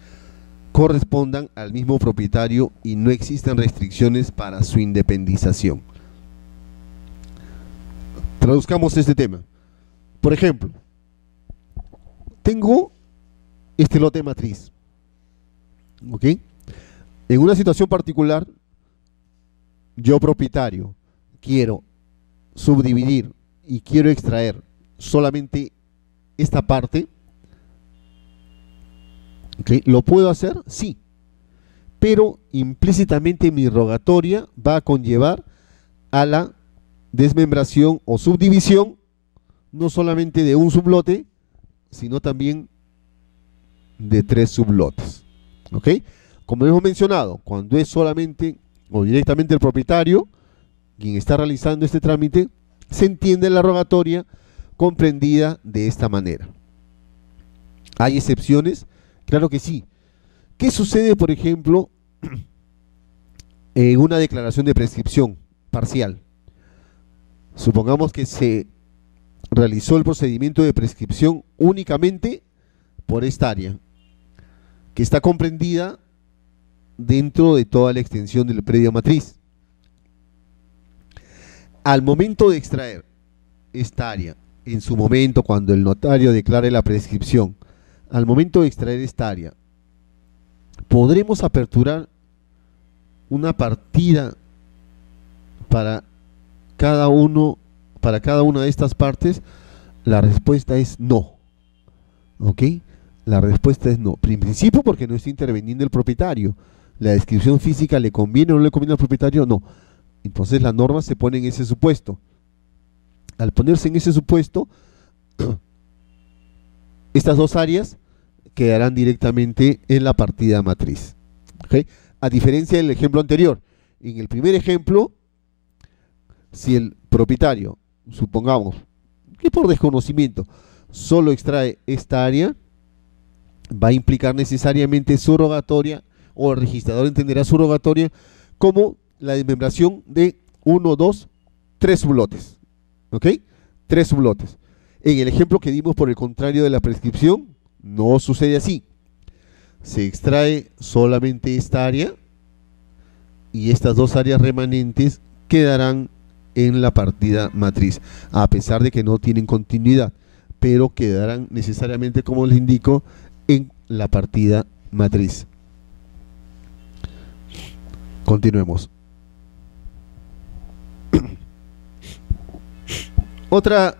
correspondan al mismo propietario y no existan restricciones para su independización. Traduzcamos este tema. Por ejemplo, tengo este lote matriz, ¿ok? En una situación particular, yo propietario quiero subdividir y quiero extraer solamente esta parte, ¿okay? ¿Lo puedo hacer? Sí, pero implícitamente mi rogatoria va a conllevar a la desmembración o subdivisión no solamente de un sublote, sino también de 3 sublotes, ¿ok? Como hemos mencionado, cuando es solamente o directamente el propietario quien está realizando este trámite, se entiende la rogatoria comprendida de esta manera. ¿Hay excepciones? Claro que sí. ¿Qué sucede, por ejemplo, en una declaración de prescripción parcial? Supongamos que se realizó el procedimiento de prescripción únicamente por esta área, que está comprendida dentro de toda la extensión del predio matriz. Al momento de extraer esta área, en su momento cuando el notario declare la prescripción, al momento de extraer esta área, ¿podremos aperturar una partida para cada una de estas partes? La respuesta es no. ¿Ok? La respuesta es no. En principio porque no está interviniendo el propietario. ¿La descripción física le conviene o no le conviene al propietario? No. Entonces la norma se pone en ese supuesto. Al ponerse en ese supuesto, estas dos áreas quedarán directamente en la partida matriz. ¿Okay? A diferencia del ejemplo anterior. En el primer ejemplo, si el propietario, supongamos que por desconocimiento, solo extrae esta área, va a implicar necesariamente su rogatoria, o el registrador entenderá su rogatoria como la desmembración de 1, 2, 3 sublotes. ¿Ok? 3 sublotes. En el ejemplo que dimos por el contrario de la prescripción, no sucede así. Se extrae solamente esta área y estas dos áreas remanentes quedarán en la partida matriz, a pesar de que no tienen continuidad, pero quedarán necesariamente, como les indico, en la partida matriz. Continuemos. Otra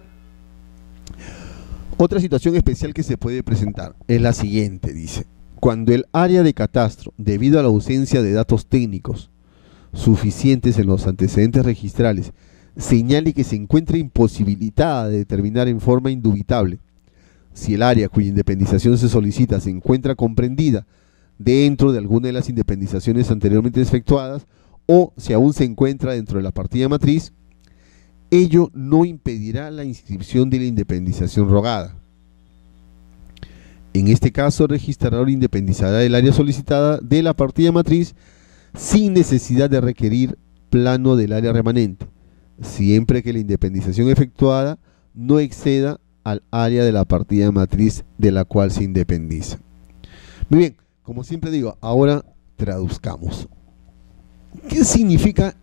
situación especial que se puede presentar es la siguiente, dice: cuando el área de catastro, debido a la ausencia de datos técnicos suficientes en los antecedentes registrales, señale que se encuentra imposibilitada de determinar en forma indubitable si el área cuya independización se solicita se encuentra comprendida dentro de alguna de las independizaciones anteriormente efectuadas o si aún se encuentra dentro de la partida matriz, ello no impedirá la inscripción de la independización rogada. En este caso, el registrador independizará el área solicitada de la partida matriz sin necesidad de requerir plano del área remanente, siempre que la independización efectuada no exceda al área de la partida matriz de la cual se independiza. Muy bien, como siempre digo, ahora traduzcamos. ¿Qué significa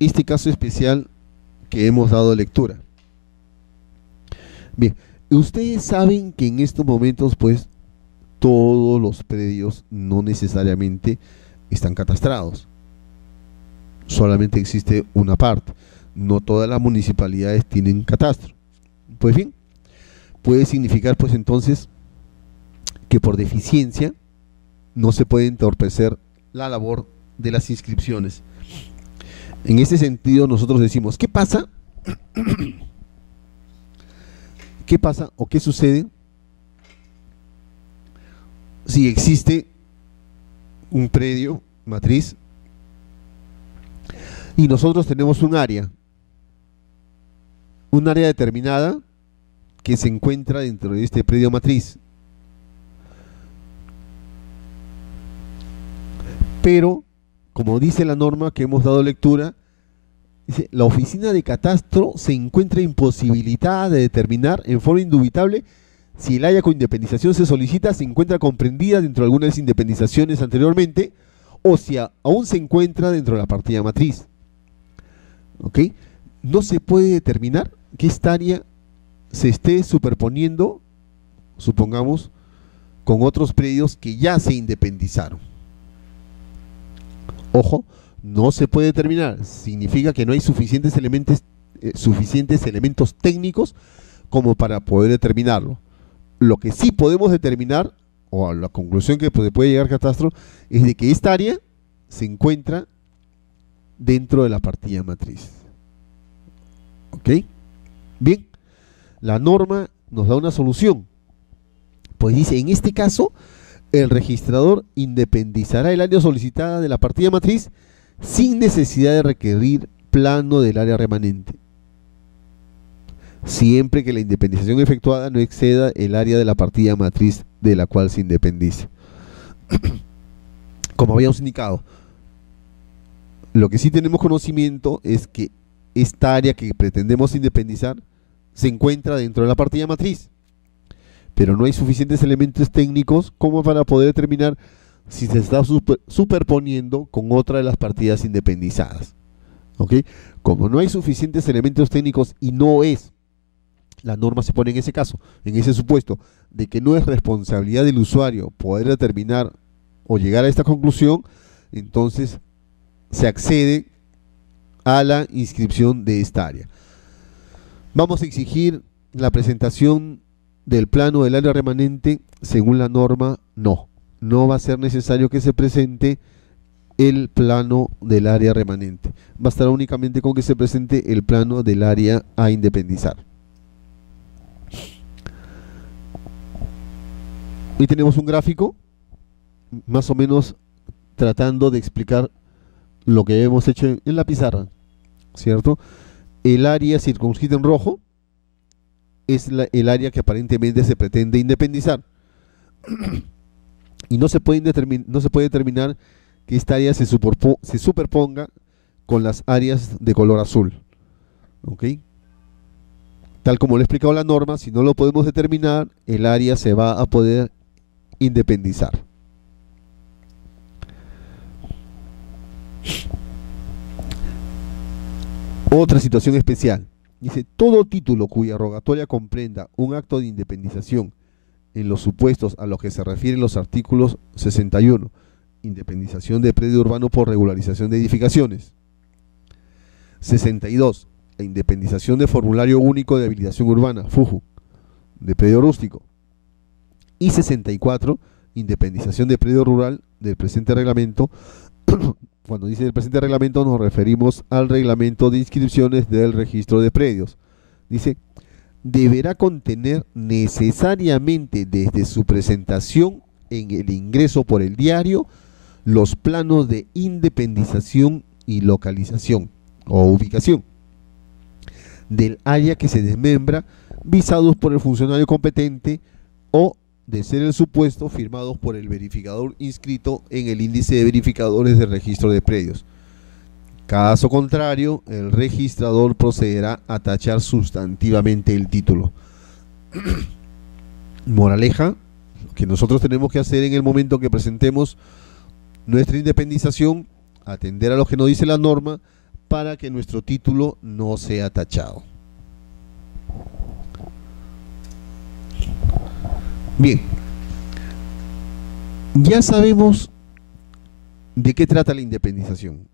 este caso especial que hemos dado lectura? Bien, ustedes saben que en estos momentos, pues, todos los predios no necesariamente están catastrados. Solamente existe una parte. No todas las municipalidades tienen catastro. Pues bien, puede significar, pues, entonces, que por deficiencia no se puede entorpecer la labor de las inscripciones. En ese sentido, nosotros decimos, ¿qué pasa? ¿Qué pasa o qué sucede si existe un predio matriz y nosotros tenemos un área un área determinada que se encuentra dentro de este predio matriz. Pero, como dice la norma que hemos dado lectura, dice, la oficina de catastro se encuentra imposibilitada de determinar en forma indubitable si el área con independización se solicita se encuentra comprendida dentro de algunas independizaciones anteriormente o si aún se encuentra dentro de la partida matriz. ¿Ok? No se puede determinar que esta área se esté superponiendo, supongamos, con otros predios que ya se independizaron. Ojo, no se puede determinar, significa que no hay suficientes elementos técnicos como para poder determinarlo. Lo que sí podemos determinar, o a la conclusión que se puede llegar catastro, es de que esta área se encuentra dentro de la partida matriz. ¿Ok? Bien, la norma nos da una solución. Pues dice, en este caso, el registrador independizará el área solicitada de la partida matriz sin necesidad de requerir plano del área remanente, siempre que la independización efectuada no exceda el área de la partida matriz de la cual se independice. Como habíamos indicado, lo que sí tenemos conocimiento es que esta área que pretendemos independizar se encuentra dentro de la partida matriz, pero no hay suficientes elementos técnicos como para poder determinar si se está superponiendo con otra de las partidas independizadas. ¿Ok? Como no hay suficientes elementos técnicos y no es, la norma se pone en ese caso, en ese supuesto, de que no es responsabilidad del usuario poder determinar o llegar a esta conclusión, entonces se accede a la inscripción de esta área. Vamos a exigir la presentación del plano del área remanente. Según la norma, no va a ser necesario que se presente el plano del área remanente. Bastará únicamente con que se presente el plano del área a independizar. Hoy tenemos un gráfico más o menos tratando de explicar lo que hemos hecho en la pizarra, ¿cierto? El área circunscrita en rojo es el área que aparentemente se pretende independizar. Y no se puede determinar que esta área se superponga con las áreas de color azul. ¿Ok? Tal como lo ha explicado la norma, si no lo podemos determinar, el área se va a poder independizar. Otra situación especial. Dice, todo título cuya rogatoria comprenda un acto de independización en los supuestos a los que se refieren los artículos 61, independización de predio urbano por regularización de edificaciones. 62, la independización de formulario único de habilitación urbana, FUJU, de predio rústico. Y 64, independización de predio rural del presente reglamento. Cuando dice el presente reglamento nos referimos al reglamento de inscripciones del registro de predios. Dice, deberá contener necesariamente desde su presentación en el ingreso por el diario los planos de independización y localización o ubicación del área que se desmembra, visados por el funcionario competente o, de ser el supuesto, firmados por el verificador inscrito en el índice de verificadores del registro de predios. Caso contrario, el registrador procederá a tachar sustantivamente el título. Moraleja, lo que nosotros tenemos que hacer en el momento que presentemos nuestra independización, atender a lo que nos dice la norma para que nuestro título no sea tachado. Bien, ya sabemos de qué trata la independización.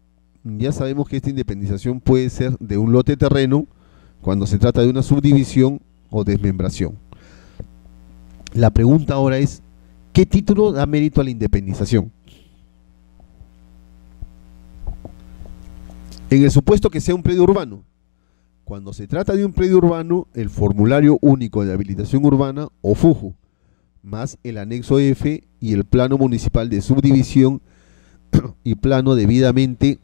Ya sabemos que esta independización puede ser de un lote de terreno cuando se trata de una subdivisión o desmembración. La pregunta ahora es, ¿qué título da mérito a la independización? En el supuesto que sea un predio urbano, cuando se trata de un predio urbano, el formulario único de habilitación urbana o FUJU, más el anexo F y el plano municipal de subdivisión y plano debidamente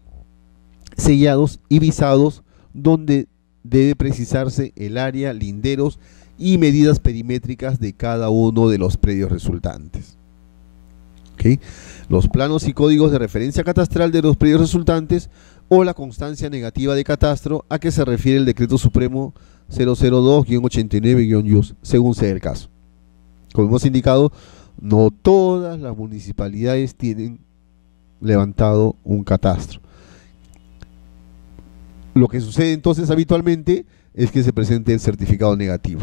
sellados y visados, donde debe precisarse el área, linderos y medidas perimétricas de cada uno de los predios resultantes. ¿Okay? Los planos y códigos de referencia catastral de los predios resultantes o la constancia negativa de catastro a que se refiere el Decreto Supremo 002-89-YUS, según sea el caso. Como hemos indicado, no todas las municipalidades tienen levantado un catastro. Lo que sucede entonces habitualmente es que se presente el certificado negativo.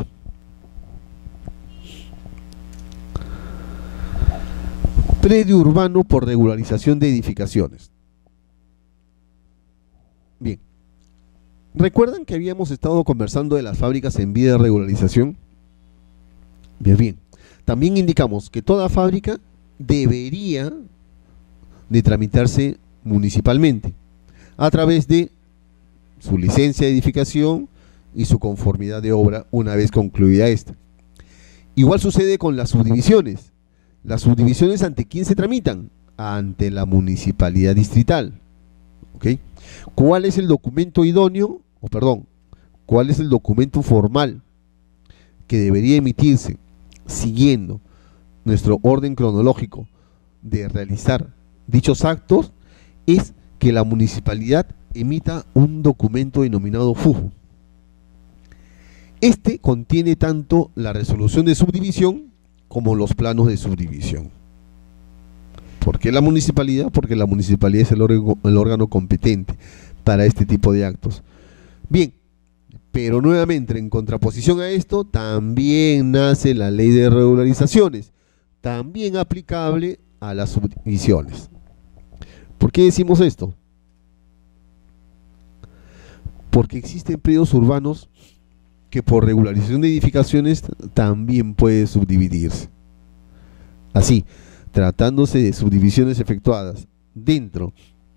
Predio urbano por regularización de edificaciones. Bien, ¿recuerdan que habíamos estado conversando de las fábricas en vía de regularización? Bien. También indicamos que toda fábrica debería de tramitarse municipalmente a través de su licencia de edificación y su conformidad de obra una vez concluida esta. Igual sucede con las subdivisiones. Las subdivisiones, ¿ante quién se tramitan? Ante la municipalidad distrital. ¿Okay? ¿Cuál es el documento idóneo? ¿Cuál es el documento formal que debería emitirse siguiendo nuestro orden cronológico de realizar dichos actos? Es que la municipalidad emita un documento denominado FUJO. Este contiene tanto la resolución de subdivisión como los planos de subdivisión. ¿Por qué la municipalidad? Porque la municipalidad es el órgano competente para este tipo de actos. Bien, pero nuevamente, en contraposición a esto, también nace la ley de regularizaciones, también aplicable a las subdivisiones. ¿Por qué decimos esto? Porque existen predios urbanos que por regularización de edificaciones también puede subdividirse. Así, tratándose de subdivisiones efectuadas dentro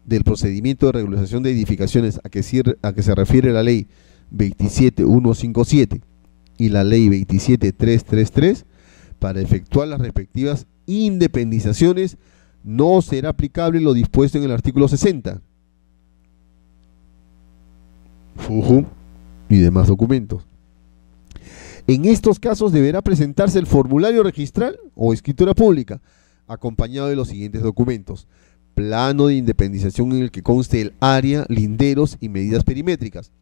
del procedimiento de regularización de edificaciones a que se refiere la ley 27157 y la ley 27333, para efectuar las respectivas independizaciones no será aplicable lo dispuesto en el artículo 60. FUJO y demás documentos. En estos casos deberá presentarse el formulario registral o escritura pública, acompañado de los siguientes documentos: plano de independización en el que conste el área, linderos y medidas perimétricas,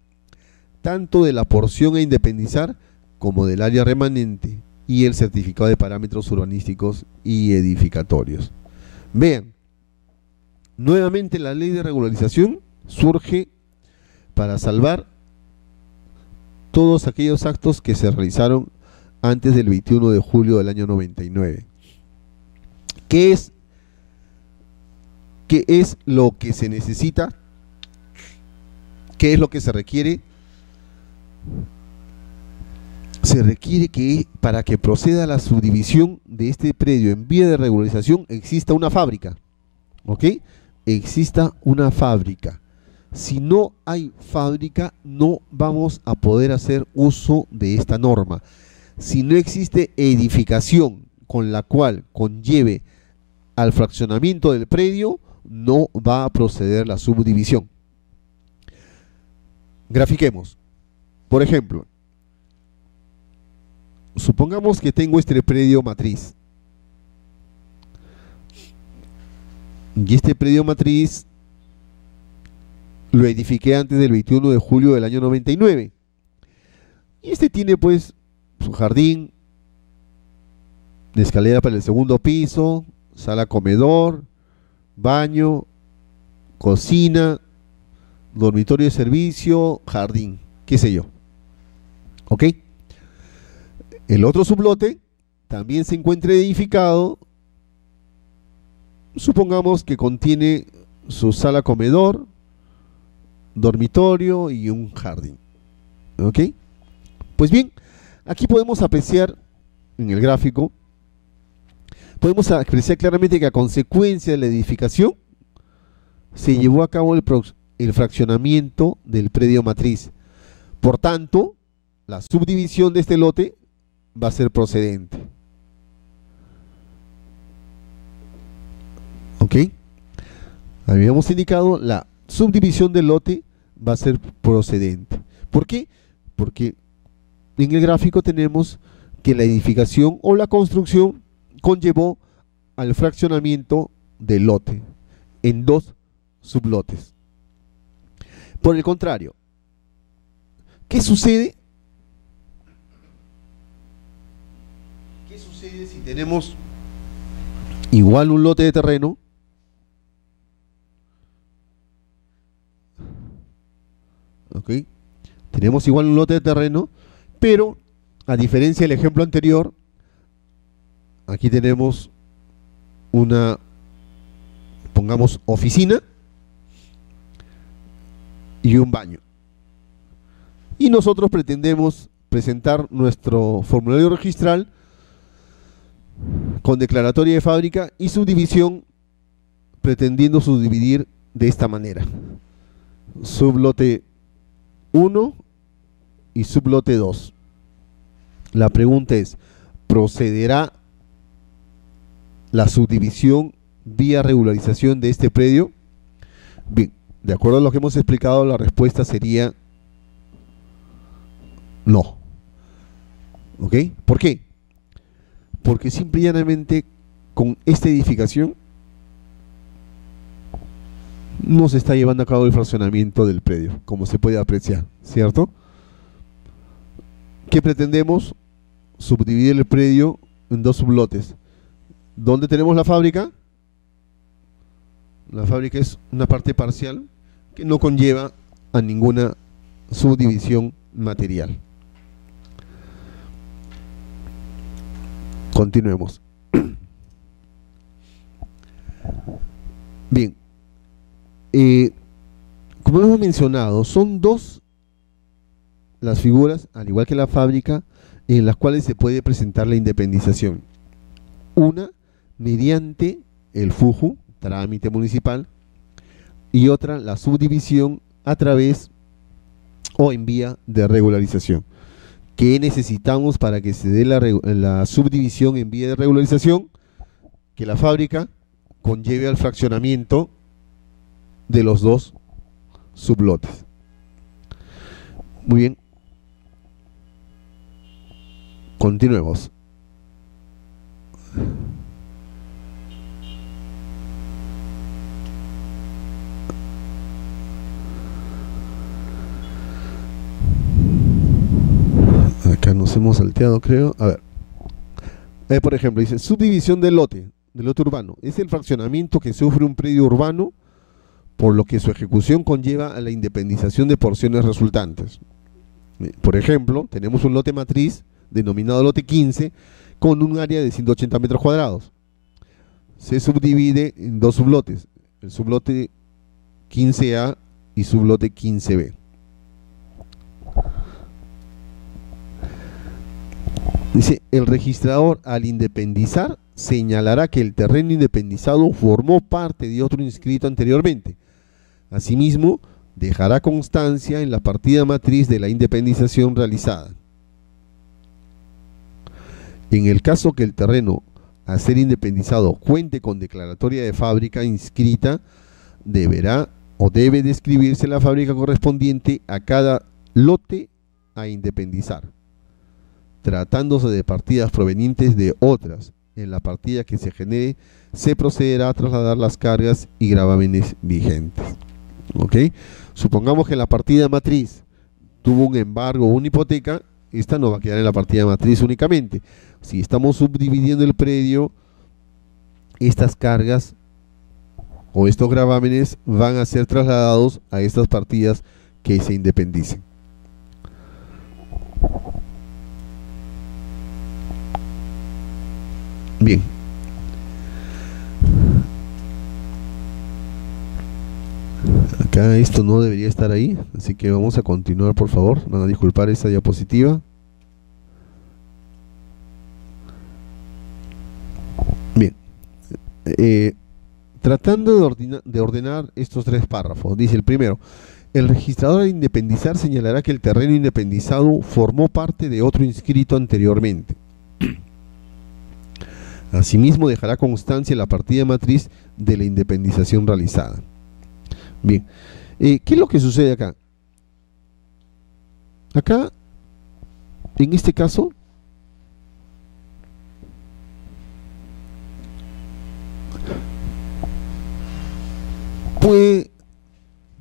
tanto de la porción a independizar como del área remanente, y el certificado de parámetros urbanísticos y edificatorios. Vean, nuevamente la ley de regularización surge para salvar todos aquellos actos que se realizaron antes del 21 de julio del año 99. ¿Qué es lo que se necesita? ¿Qué es lo que se requiere? Se requiere que para que proceda la subdivisión de este predio en vía de regularización exista una fábrica, ¿ok? Exista una fábrica. Si no hay fábrica, no vamos a poder hacer uso de esta norma. Si no existe edificación con la cual conlleve al fraccionamiento del predio, no va a proceder la subdivisión. Grafiquemos. Por ejemplo, supongamos que tengo este predio matriz. Y este predio matriz lo edifiqué antes del 21 de julio del año 99. Y este tiene pues su jardín, de escalera para el segundo piso, sala comedor, baño, cocina, dormitorio de servicio, jardín, qué sé yo. ¿Ok? El otro sublote también se encuentra edificado, supongamos que contiene su sala comedor, dormitorio y un jardín. ¿Ok? Pues bien, aquí podemos apreciar en el gráfico, podemos apreciar claramente que a consecuencia de la edificación se llevó a cabo el fraccionamiento del predio matriz. Por tanto, la subdivisión de este lote va a ser procedente. ¿Ok? Habíamos indicado la subdivisión del lote va a ser procedente. ¿Por qué? Porque en el gráfico tenemos que la edificación o la construcción conllevó al fraccionamiento del lote en dos sublotes. Por el contrario, ¿qué sucede? ¿Qué sucede si tenemos igual un lote de terreno? ¿Ok? Tenemos igual un lote de terreno, pero a diferencia del ejemplo anterior, aquí tenemos una, pongamos, oficina y un baño. Y nosotros pretendemos presentar nuestro formulario registral con declaratoria de fábrica y subdivisión, pretendiendo subdividir de esta manera: sublote 1 y sublote 2. La pregunta es, ¿procederá la subdivisión vía regularización de este predio? Bien, de acuerdo a lo que hemos explicado, la respuesta sería no. ¿Ok? ¿Por qué? Porque simple y llanamente con esta edificación no se está llevando a cabo el fraccionamiento del predio, como se puede apreciar, ¿cierto? ¿Qué pretendemos? Subdividir el predio en dos sublotes. ¿Dónde tenemos la fábrica? La fábrica es una parte parcial que no conlleva a ninguna subdivisión material. Continuemos. Bien, como hemos mencionado, son dos las figuras, al igual que la fábrica, en las cuales se puede presentar la independización. Una mediante el FUJU, trámite municipal, y otra la subdivisión a través o en vía de regularización. ¿Qué necesitamos para que se dé la subdivisión en vía de regularización? Que la fábrica conlleve al fraccionamiento de los dos sublotes. Muy bien. Continuemos. Acá nos hemos salteado, creo. A ver. Por ejemplo, dice subdivisión del lote urbano. Es el fraccionamiento que sufre un predio urbano, por lo que su ejecución conlleva a la independización de porciones resultantes. Por ejemplo, tenemos un lote matriz denominado lote 15 con un área de 180 metros cuadrados. Se subdivide en dos sublotes, el sublote 15A y sublote 15B. Dice, el registrador al independizar señalará que el terreno independizado formó parte de otro inscrito anteriormente. Asimismo, dejará constancia en la partida matriz de la independización realizada. En el caso que el terreno a ser independizado cuente con declaratoria de fábrica inscrita, deberá o debe describirse la fábrica correspondiente a cada lote a independizar. Tratándose de partidas provenientes de otras, en la partida que se genere, se procederá a trasladar las cargas y gravámenes vigentes. ¿Ok? Supongamos que la partida matriz tuvo un embargo o una hipoteca, esta no va a quedar en la partida matriz únicamente. Si estamos subdividiendo el predio, estas cargas o estos gravámenes van a ser trasladados a estas partidas que se independicen. Bien. Acá esto no debería estar ahí, así que vamos a continuar, por favor. Van a disculpar esta diapositiva. Bien. Tratando de ordenar estos tres párrafos, dice el primero: el registrador al independizar señalará que el terreno independizado formó parte de otro inscrito anteriormente. Asimismo, dejará constancia en la partida matriz de la independización realizada. Bien, ¿qué es lo que sucede acá? Acá En este caso,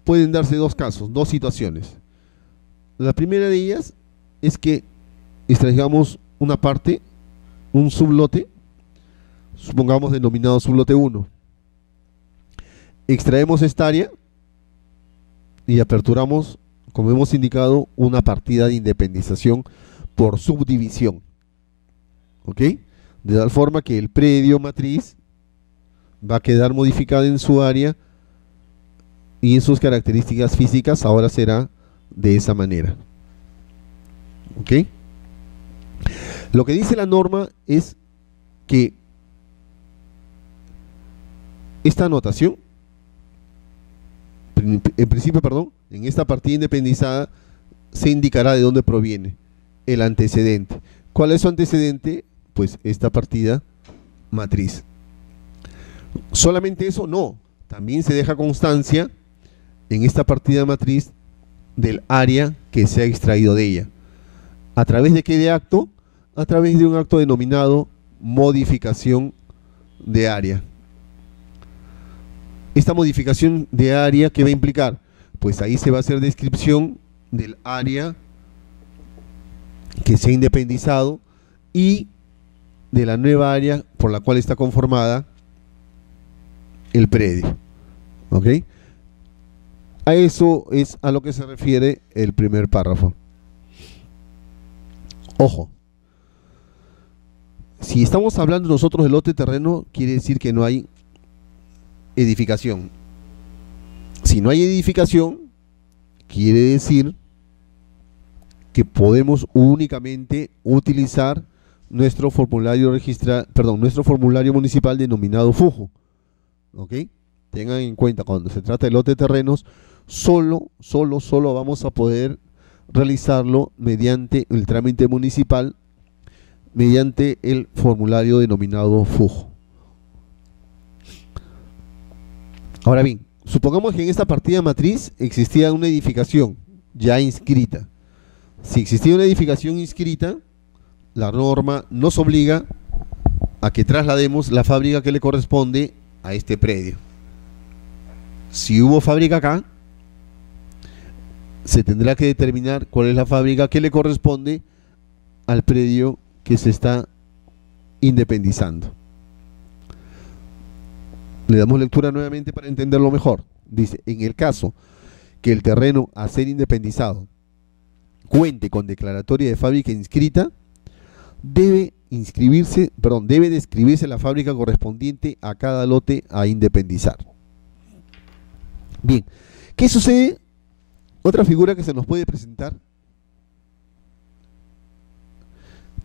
pueden darse dos casos, dos situaciones. La primera de ellas es que extraigamos una parte, un sublote, supongamos denominado sublote 1. Extraemos esta área y aperturamos, como hemos indicado, una partida de independización por subdivisión. ¿Ok? De tal forma que el predio matriz va a quedar modificado en su área y en sus características físicas ahora será de esa manera. ¿Ok? Lo que dice la norma es que esta anotación, en principio, perdón, en esta partida independizada se indicará de dónde proviene el antecedente. ¿Cuál es su antecedente? Pues esta partida matriz. ¿Solamente eso? No. También se deja constancia en esta partida matriz del área que se ha extraído de ella. ¿A través de qué de acto? A través de un acto denominado modificación de área. Esta modificación de área, ¿qué va a implicar? Pues ahí se va a hacer descripción del área que se ha independizado y de la nueva área por la cual está conformada el predio. ¿Ok? A eso es a lo que se refiere el primer párrafo. Ojo, si estamos hablando nosotros del lote terreno, quiere decir que no hay edificación. Si no hay edificación, quiere decir que podemos únicamente utilizar nuestro formulario nuestro formulario municipal denominado FUJO. ¿Ok? Tengan en cuenta, cuando se trata de lote de terrenos, solo vamos a poder realizarlo mediante el trámite municipal, mediante el formulario denominado FUJO. Ahora bien, supongamos que en esta partida matriz existía una edificación ya inscrita. Si existía una edificación inscrita, la norma nos obliga a que traslademos la fábrica que le corresponde a este predio. Si hubo fábrica acá, se tendrá que determinar cuál es la fábrica que le corresponde al predio que se está independizando. Le damos lectura nuevamente para entenderlo mejor. Dice, en el caso que el terreno a ser independizado cuente con declaratoria de fábrica inscrita, debe describirse la fábrica correspondiente a cada lote a independizar. Bien, ¿qué sucede? Otra figura que se nos puede presentar.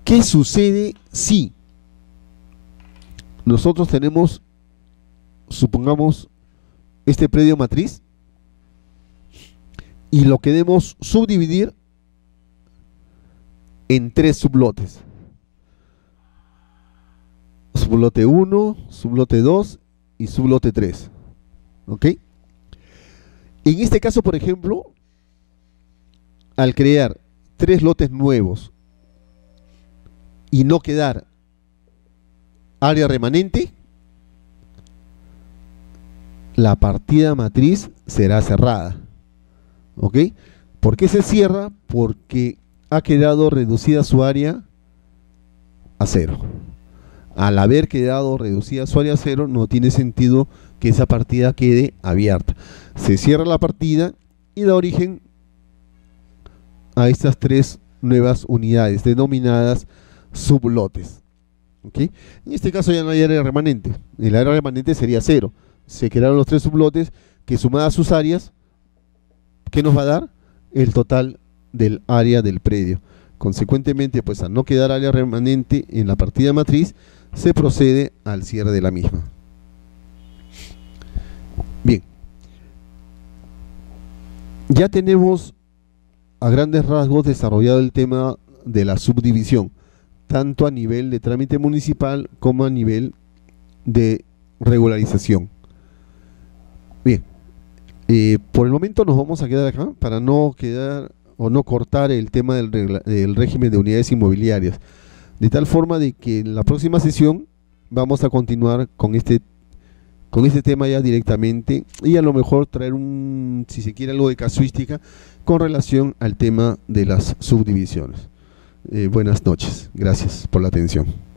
¿Qué sucede si nosotros tenemos, supongamos, este predio matriz y lo queremos subdividir en 3 sublotes? Sublote 1, sublote 2 y sublote 3. ¿Ok? En este caso, por ejemplo, al crear 3 lotes nuevos y no quedar área remanente, la partida matriz será cerrada. ¿Ok? ¿Por qué se cierra? Porque ha quedado reducida su área a 0. Al haber quedado reducida su área a 0, no tiene sentido que esa partida quede abierta. Se cierra la partida y da origen a estas 3 nuevas unidades denominadas sublotes. ¿Ok? En este caso ya no hay área remanente. El área remanente sería 0. Se crearon los 3 sublotes que, sumadas sus áreas, ¿qué nos va a dar? El total del área del predio. Consecuentemente, pues al no quedar área remanente en la partida matriz, se procede al cierre de la misma. Bien, ya tenemos a grandes rasgos desarrollado el tema de la subdivisión, tanto a nivel de trámite municipal como a nivel de regularización. Bien, por el momento nos vamos a quedar acá para no quedar o no cortar el tema del régimen de unidades inmobiliarias, de tal forma de que en la próxima sesión vamos a continuar con este tema ya directamente, y a lo mejor traer si se quiere, algo de casuística con relación al tema de las subdivisiones. Buenas noches, gracias por la atención.